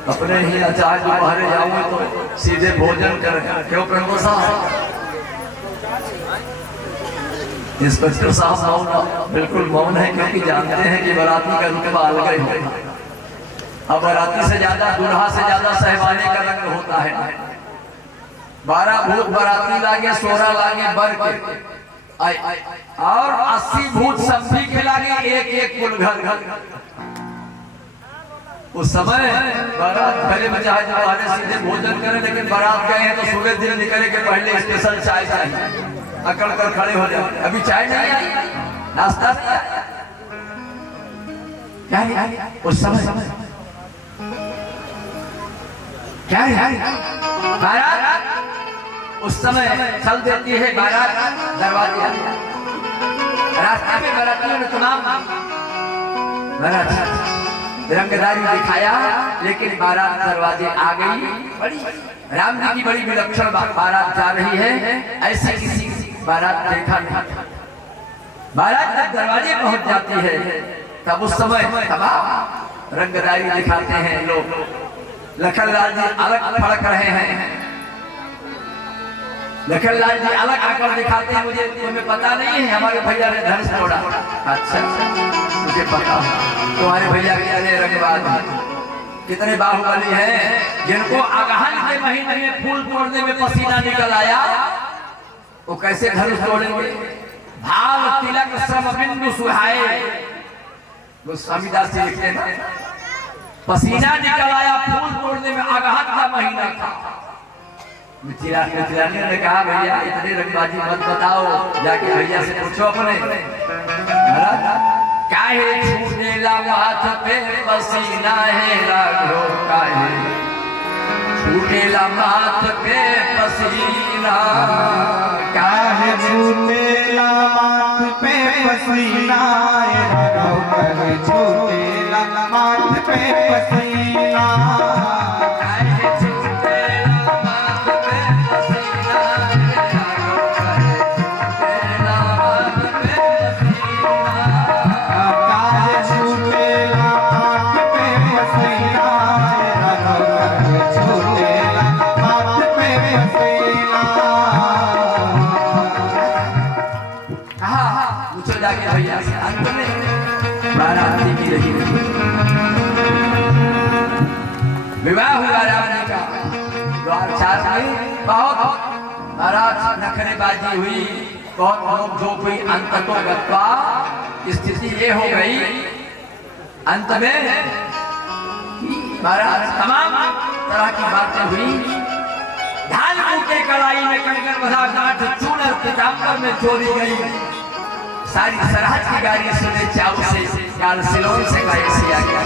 अपने ही, चाहे जो बाहर जाऊंगे तो सीधे भोजन कर। क्यों प्रभु साहब? इंस्पेक्टर साहब मौन, बिल्कुल मौन है, क्योंकि जानते हैं कि बाराती का रुतबा अलग ही होगा। अब बाराती से ज्यादा, दूल्हा से ज्यादा सहवाने का रंग होता है। 12 भूत बाराती लागे, 16 लागे बर के, और 80 भूत सब्जी के लागे, एक एक कुल घर। उस समय बारात पहले में चाहे जो बाहर सीधे भोजन करें, लेकिन बारात गए हैं तो सुबह दिन निकलने के पहले स्पेशल चाय चाहिए, अकड़ कर खड़े हो जाए। अभी चाय नहीं आई, नाश्ता नहीं आया, क्या है उस समय क्या है? बारात उस समय चल देती है, बारात दरवाजे रास्ते में बारातियों ने तमाम रंगदारी दिखाया, लेकिन बारात दरवाजे आ गई। बड़ी राम जी की बड़ी विलक्षण बारात जा रही है, ऐसे किसी बारात देखा नहीं। बारात जब दरवाजे पहुंच जाती है तब उस समय तमाम रंगदारी दिखाते हैं लोग। लखनलाल जी अलग फड़क रहे हैं, लखनलाल जी अलग आकर दिखाते हैं, मुझे तुम्हें पता नहीं है हमारे भैया ने धनुष तोड़ा। अच्छा मुझे पता है, तुम्हारे भैया कितने रंगबाज कितने बाहुबली हैं, जिनको अगहन के महीने में फूल तोड़ने में पसीना निकल आया, वो कैसे धनुष तोड़ेंगे? भाव तिलक श्रम बिंदु सुहाए, गोस्वामी दास जी लिखते हैं, पसीना निकल आया, फूल तोड़ने में अगहन का महीना था। मिथिलानी ने कहा भैया इतनी रंगबाजी मत बताओ, जाके भैया से पूछो अपने, काहे छूने ला माथ पे पसीना है राघो, काहे छूने ला माथ पे पसीना, काहे छूटे ला माथ पे पसीना है राघो, काहे छूटे ला माथ पे पसीना, काहे छूटे ला माथ पे पसीना है राघो, काहे छूटे ला माथ पे पसीना, काहे छूटे ला माथ पे पसीना है राघो, काहे छूटे ला माथ पे पसीना। पूछो जाके भैया से। अंत में बाराती की रही विवाह हुआ राम जी का। द्वारचार में बहुत महाराज नखरेबाजी हुई, बहुत लोग जो कोई अंत तो गत्वा स्थिति ये हो गई अंत में महाराज तमाम तरह की बातें हुई। धान के कलाई में कंकर बधा गांठ चूनर पीताम्बर में चोरी गई, सारी सरहद की गाड़ी सुने चाव से काल सिलोन से गाय से आ गया।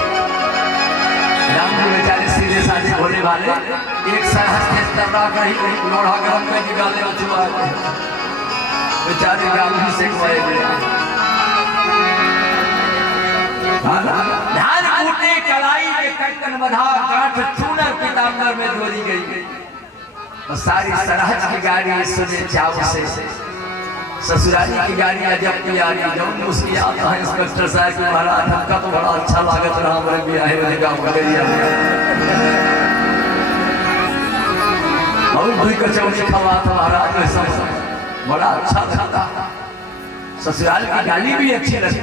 राम जी बेचारे सीधे साधे भोले वाले एक सरहद के तरह कहीं लोढ़ा गरम कर निकाले और चुरा बेचारे राम जी से खोए गए। धान कूटे कलाई में कंकन बधा गांठ चूनर पीताम्बर में चोरी गई, और सारी सरहद की गाड़ी सुने चाव से ससुराली की गाड़ी जब की आ रही जब उसकी आता है इंस्पेक्टर साहब की महाराज हमका तो बड़ा अच्छा लागत रहा हमारे भी आए वाले गाँव का एरिया और भी कचौड़ी खवा था महाराज में सब बड़ा अच्छा लगता। ससुराल की गाली भी अच्छी लगती।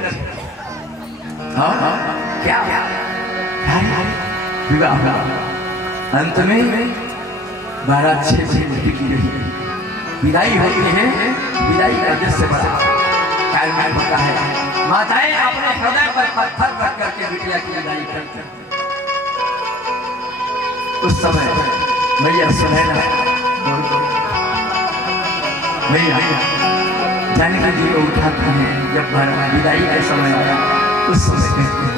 हाँ क्या विवाह अंत में 12-6 बजे की रही विदाई होती है। विदाई का दृश्य बड़ा ख्याल होता है। माताएं अपने हृदय पर पत्थर रख करके बिटिया की विदाई करती हैं। उस समय मैया सुनैना मैया जानकी जी को उठाती है। जब विदाई का समय आया उस समय कहते हैं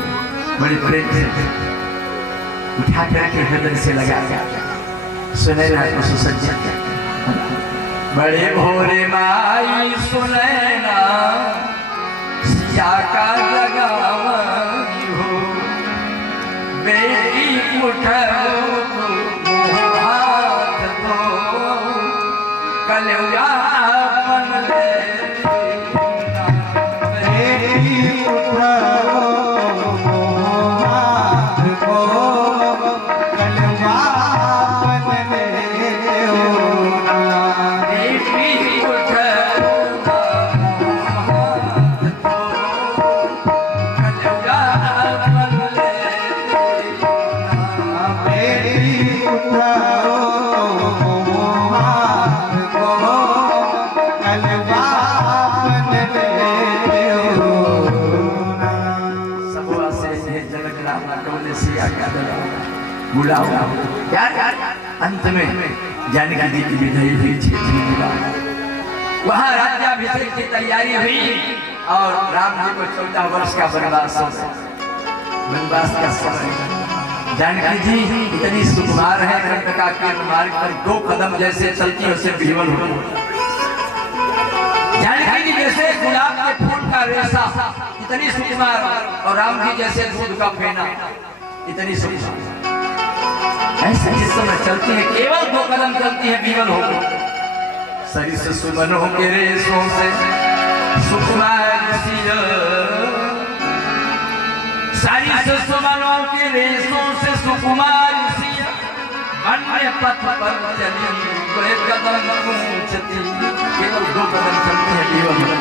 बड़े प्रेम से उठा करके हृदय से लगा सुनैना को सुसज्जित करते। बड़े भोरे माई सुनैना सिया का जगावई हो, बेटी उठो हाथ दो कलौया अपन ले, बेटी उठो हाथ दो कलौया अपन ले। अंत में जानकी जी की विदाई हुई। 6 दिन के बाद वहाँ राज्याभिषेक की तैयारी हुई और राम जी को 14 वर्ष का वनवास का समय। जानकी जी इतनी सुकुमार है कंटका के मार्ग पर 2 कदम जैसे चलती है उसे विवल हो। जानकी जी जैसे गुलाब के फूल का रेशा इतनी सुकुमार, और राम जी जैसे दूध का फेना इतनी सुकुमार। ऐसा जिस समय चलती है केवल 2 कदम चलती है विवल हो। शरीर से सुमनों के रेशों से सुकुमार सिया, शरीर से सुमनों के रेशों से सुकुमार सिया, मन में पथ पर चली 2 कदम ऊंचती, केवल 2 कदम चलती है विवल हो।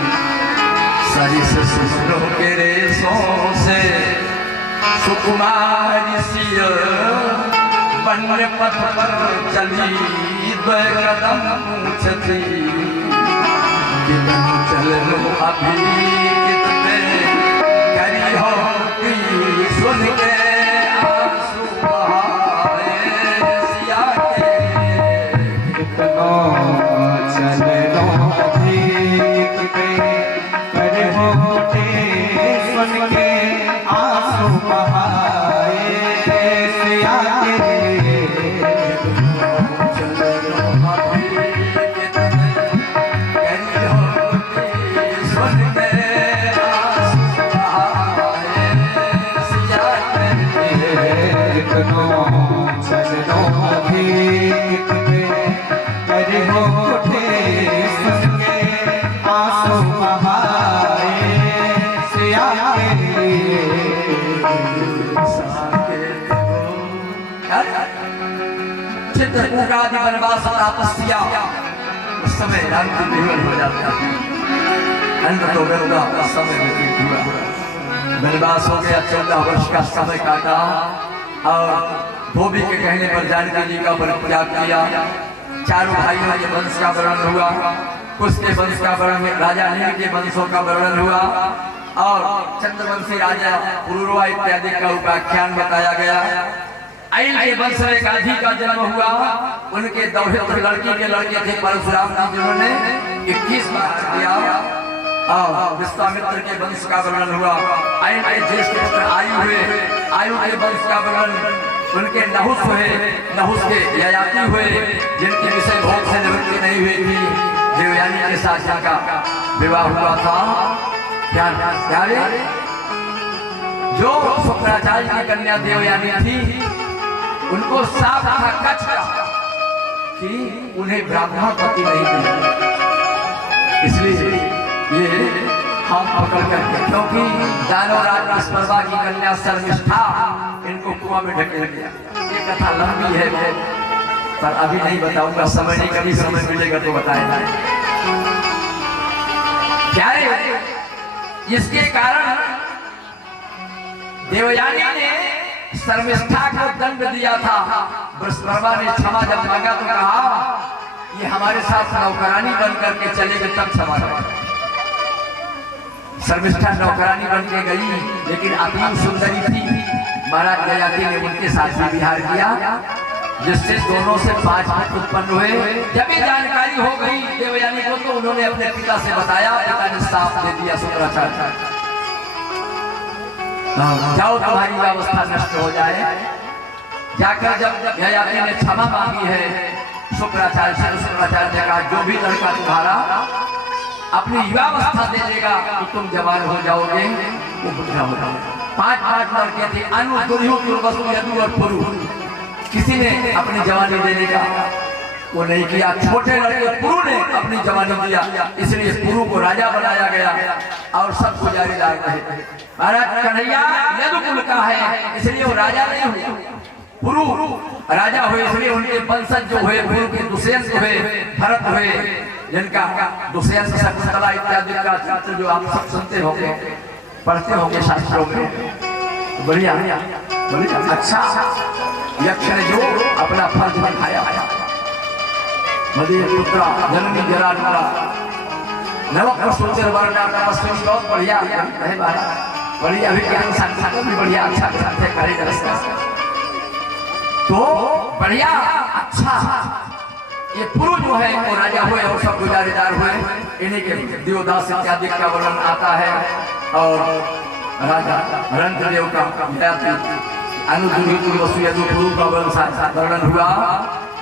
शरीर से सुमनों के रेशों से सुकुमार सिया, मन पथ पर चली 2 कदम ऊंचती, कितनो चल लो अभी कितने करी हो की सुन के आंसू बहाए सिया के। कितनो चल लो अभी कितने करी हो की सुन के आंसू बहाए सिया के। चित्रकूटादि वनवास तपस्या उस समय राम जी विवल हो जाता है। अंत तो समय व्यतीत हुआ, वनवास हो गया, 14 वर्ष का समय काटा। और धोबी के कहने पर जानकी जी का परित्याग किया। चारों भाइयों के वंश का वर्णन हुआ, कुछ के वंश का वर्णन, राजा नील के वंशों का वर्णन हुआ और चंद्रवंशी राजा पुरुरवा इत्यादि का उपाख्यान बताया गया। आइल के वंश में गाधी का जन्म हुआ, उनके दौहित्र लड़की के लड़के थे परशुराम जी, जिन्होंने 21 बार किया। और विश्वामित्र के वंश का वर्णन हुआ। आइल के ज्येष्ठ पुत्र आयु हुए, आयु के वंश का वर्णन, उनके नहुस हुए, नहुस के ययाति हुए, जिनके विषय भोग से निवृत्ति नहीं हुई थी। देवयानी के साथ जिनका विवाह हुआ था, क्या जो शुक्राचार्य की कन्या देवयानी थी, उनको साफ था कच्छ कि उन्हें ब्राह्मण पति नहीं मिला। इसलिए ये हम पकड़ करके, क्योंकि दानवराज विश्वकर्मा की कन्या शर्मिष्ठा इनको कुआं में ढकेल दिया। ये कथा लंबी है पर अभी नहीं बताऊंगा, समय नहीं, कभी समय मिलेगा तो बताएगा। क्या है जिसके कारण देवयानी ने शर्मिष्ठा को दंड दिया था। विश्वकर्मा ने क्षमा जब मांगा तो कहा ये हमारे साथ नौकरानी बन करके चलेगी तब क्षमा करें। शर्मिष्ठा नौकरानी बन के गई, लेकिन अति सुंदरी थी। महाराज ययाति ने उनके साथ भी विहार किया, जिससे दोनों से 5 पुत्र उत्पन्न हुए। जब ये जानकारी हो गई देवयानी को तो उन्होंने अपने पिता से बताया। पिता ने साफ दे दिया शुक्राचार्य, जाओ तुम्हारी व्यवस्था नष्ट हो जाए। जाकर जब ययाति ने क्षमा मांगी है शुक्राचार्य से, शुक्राचार्य ने कहा जो भी लड़का तुम्हारा अपनी युवावस्था दे देगा तो तुम जवान हो जाओगे, वो बुढ़ा हो जाओगे। 5 लड़के थे, अनु, दुर्यु, दुर्वसु, यदु और पुरु। किसी ने अपनी जवानी देने का वो नहीं किया। छोटे लड़के पुरु ने अपनी जवानी दिया, इसलिए पुरु को राजा बनाया गया और सब पुजारीदार रहे। महाराज कन्हैया यदुकुल का है, इसलिए वो राजा नहीं हुए, पुरु राजा हुए। इसलिए उनके वंशज जो हुए, पुरु के दुष्यंत हुए, भरत हुए, जिनका दुष्यंत शकुंतला इत्यादि का चरित्र जो आप सब सुनते होंगे, पढ़ते होंगे शास्त्रों में। बढ़िया बढ़िया। अच्छा, यक्ष ने जो अपना फर्ज निभाया, मदीय पुत्रा जन्मी जरानरा नवक सुंदर वर्णा तपस्वी, बहुत बढ़िया है महाराज। बढ़िया अभिज्ञान संसार भी बढ़िया अच्छा करते करे दरअसल तो बढ़िया अच्छा। ये पुरु जो है वो राजा हुए और सब गुजारीदार हुए। इन्हीं के देवदास इत्यादि का वर्णन आता है। और राजा रंध्रदेव का वर्णन हुआ।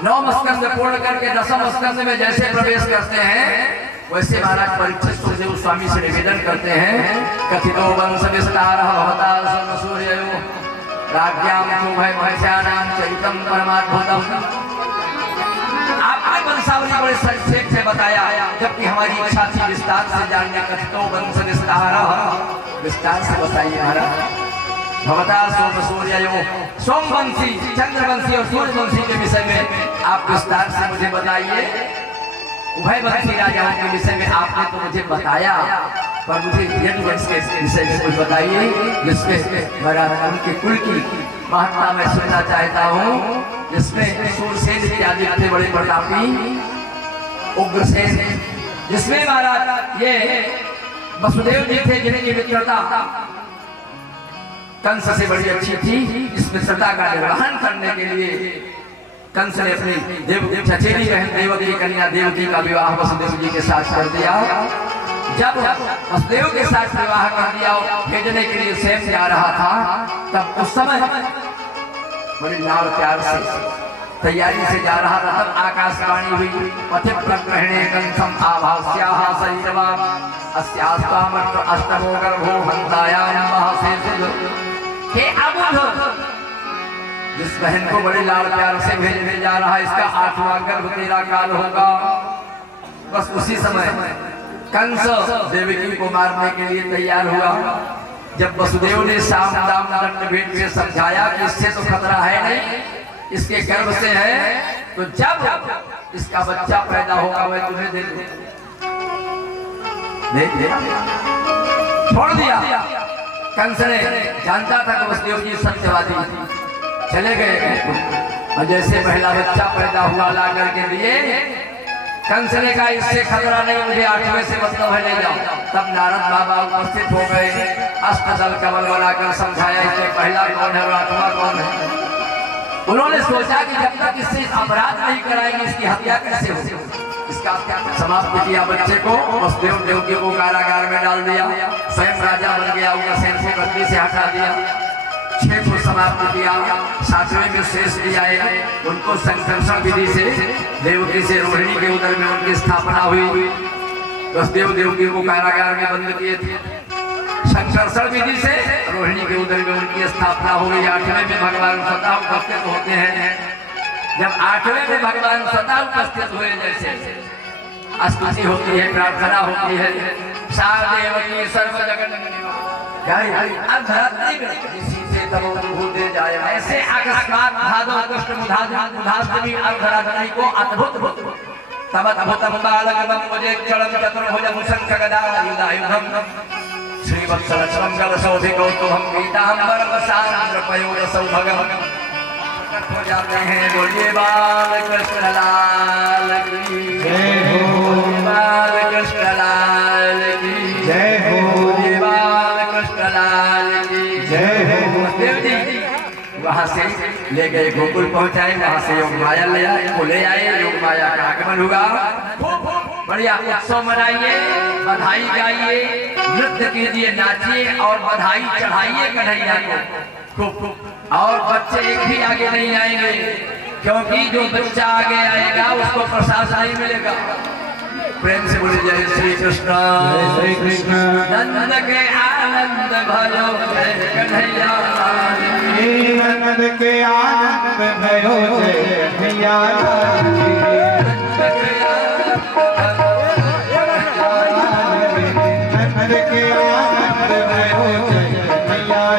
9 स्कंद पूर्ण करके 10वें स्कंद में जैसे प्रवेश करते हैं वैसे महाराज परीक्षित सुखदेव स्वामी से निवेदन करते हैं। कथितो वंश विस्तार भवता सूर्यो राज्ञाम शुभय महस्यानाम चरितम परमाद्भुतम। आपने वंशावली बड़े संक्षेप से बताया, जबकि हमारी इच्छा थी विस्तार से जानने। कथितो वंश विस्तार, विस्तार से बताइए महाराज। भवता सोम सूर्यो, सोमवंशी, चंद्रवंशी और सूर्यवंशी के विषय में आप विस्तार से मुझे बताइए। उभयवंशी राजाओं के विषय में आपने तो मुझे बताया, पर मुझे यदुवंश के विषय में कुछ बताइए जिसमें महाराज उनके कुल की महत्ता मैं सुनना चाहता हूँ। जिसमें सूरसेन इत्यादि थे बड़े प्रतापी, उग्रसेन, जिसमें महाराज ये वसुदेव जी थे जिनकी मित्रता कंस से बड़ी अच्छी थी। इस मित्रता का निर्वहन करने के लिए कंस ने अपनी चचेरी बहन देवकी कन्या देवकी का विवाह वसुदेव जी के साथ कर दिया। जब वसुदेव के साथ विवाह कर दिया भेजने के लिए स्वयं जा रहा था, तब उस समय बड़ी लाड़ प्यार से तैयारी से जा रहा था। तब आकाशवाणी हुई, पथित प्रग्रहणे कंसम आभास्याः शरीरवान् अस्यास्तामत्र अष्टमो गर्भो हन्तायाम महसेसुद। हे अबुध, जिस बहन को बड़े लाड़ प्यार से भेजने जा रहा है, इसका 8वां गर्भ तेरा काल होगा। बस उसी समय कंस देवकी को मारने के लिए तैयार हुआ। जब वसुदेव ने साम दाम दंड भेद से समझाया कि इससे तो खतरा है नहीं, इसके गर्भ से है, तो जब इसका बच्चा पैदा होगा मैं तुम्हें दे दूंगा। छोड़ दिया। कंस ने जानता था कि वसुदेव जी सत्यवादी, चले गए। और जैसे पहला बच्चा पैदा हुआ ला करके लिए, कंस ने कहा इससे खतरा नहीं, मुझे 8वें से मतलब है, ले जाओ। तब नारद बाबा उपस्थित हो गए, अष्टदल कमल बनाकर समझाया इसमें पहला कौन है और 8वां कौन है। उन्होंने सोचा कि जब तक इससे अपराध नहीं कराएंगे इसकी हत्या कैसे हो। इसका समाप्त किया बच्चे को, वसुदेव देवकी को कारागार में डाल दिया, स्वयं राजा बन गया, उग्रसेन को गद्दी से हटा दिया। 6 को समाप्त किया। 7वें में शेष जी आए, उनको संकर्षण विधि से देवकी से रोहिणी के उदर में उनकी स्थापना हुई। वसुदेव देवकी को कारागार में बंद किए थे, संकर्षण विधि से रोहिणी के उदर में उनकी स्थापना हो गई। 8वें में भगवान स्वतः उपस्थित होते हैं। जब 8वें में भगवान स्वतः उपस्थित हुए, जैसे स्तुति होती है, प्रार्थना होती है, सा देवकी सर्व जगत अब धरती में सीधे तब भूते जाए, ऐसे अकस्मात भादव कृष्ण मुधाष्टमी अर्धरात्रि को अद्भुत तब अद्भुतम बालकम मुझे चरण चतुर्भुजम शंख गदा युधायुधम श्रीवत्सलक्षणं जलशोभिकौतुभं पीताम्बरं सान्द्रपयोरसौभगम् हो जाते हैं। बोलिए बाल कृष्ण लाल की जय हो, बाल कृष्ण लाल की जय हो, बोलिए बाल कृष्ण लाल की जय हो। देव जी वहाँ से ले गए, गोकुल पहुँचाए, वहाँ से योग माया ले आए, वो ले आए, योग माया का आगमन हुआ। बढ़िया उत्सव मनाइए, बधाई गाइए, नृत्य कीजिए, नाचिए और बधाई चढ़ाइए कन्हैया को खूब। और बच्चे एक भी आगे नहीं आएंगे, क्योंकि जो बच्चा आगे आएगा उसको प्रसाद नहीं मिलेगा। प्रेम से बोले जय श्री कृष्ण, जय श्री कृष्ण। नंद के आनंद भयो जय कन्हैया, नंद के आनंद भयो जय कन्हैया, नंद के आनंद भयो जय कन्हैया,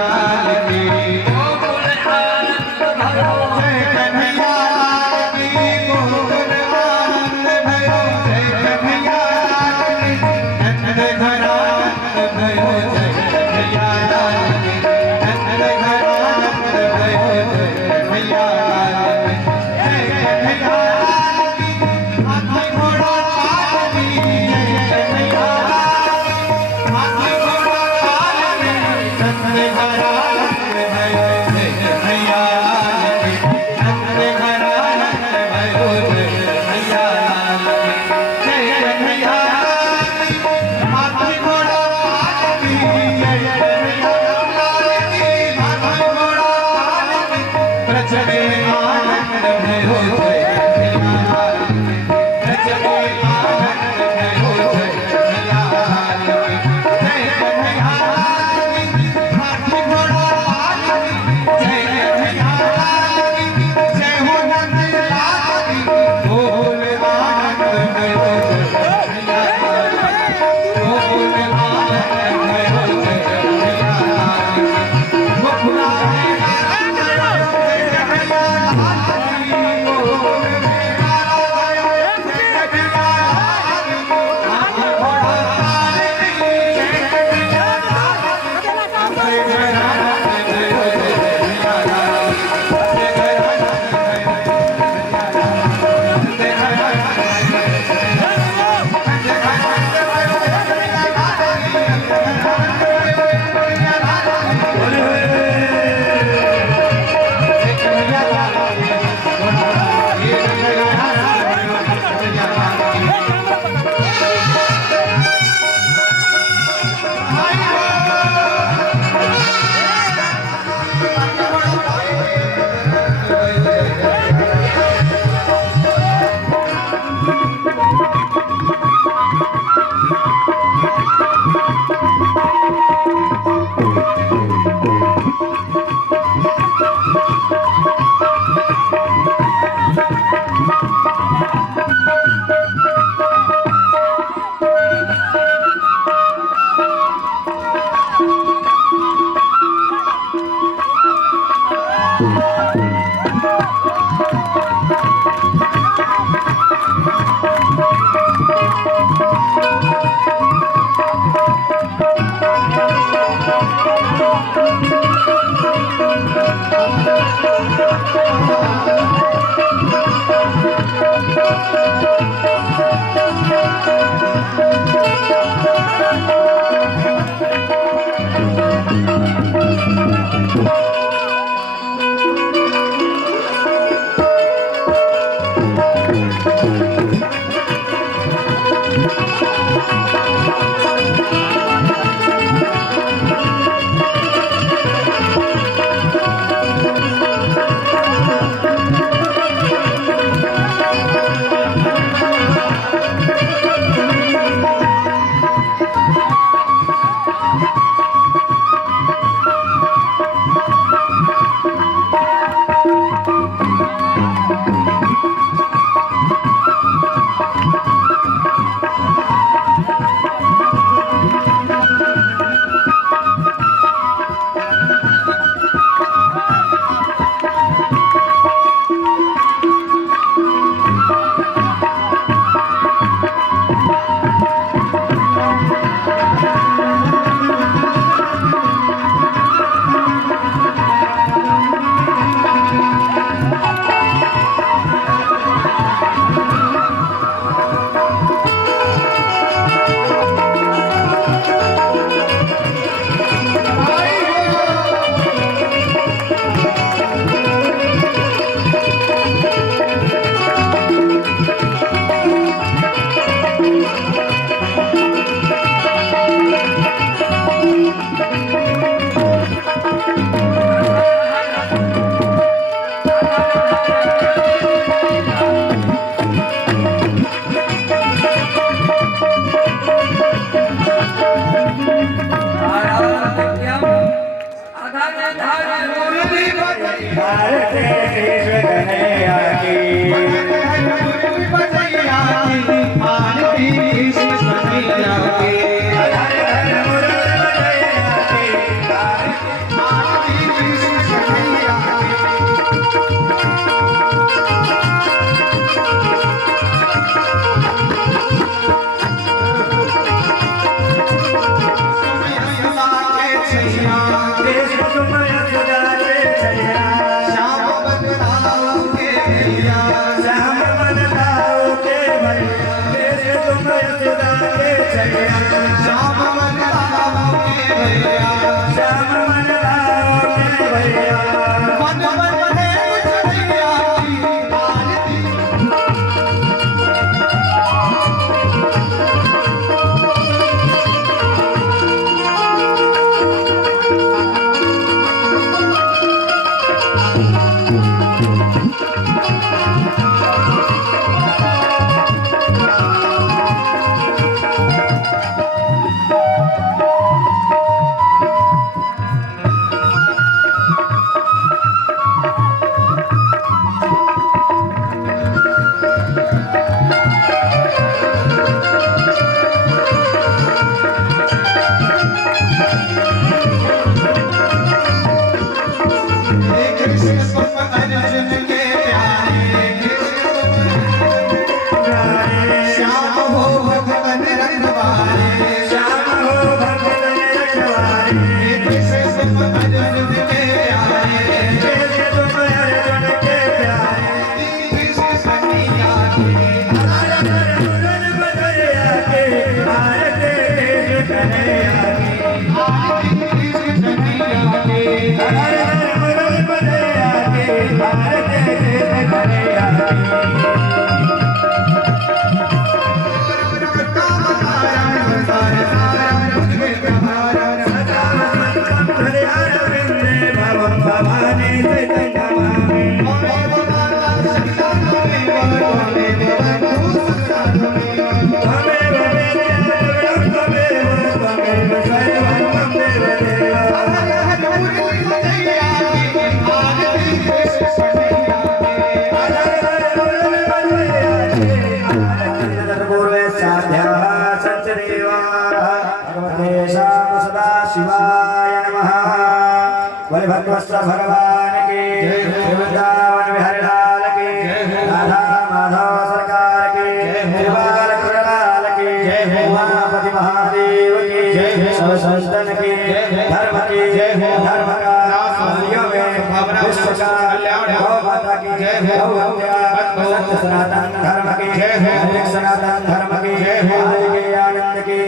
भगवत्स भगवान की वृंदावन विहारी लाल की राधा माधव सरकार की बाल कृष्णलाल की उमापति महादेव की सब संतन की धर्म का वालियों में विश्व का गौ माता की गौ हत्या सत्य सनातन धर्म की सनातन धर्म की आदि के आनंद की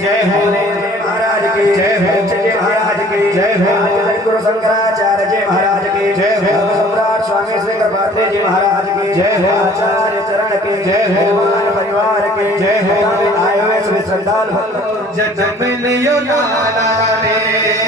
महाराज की महाराज की गुरु शंकराचार्य जी महाराज की सम्राट स्वामी श्री कृपात्री जी महाराज की आचार्य चरण की भगवान परिवार की आए हुए सभी श्रद्धालु जन्म लियो लाला रे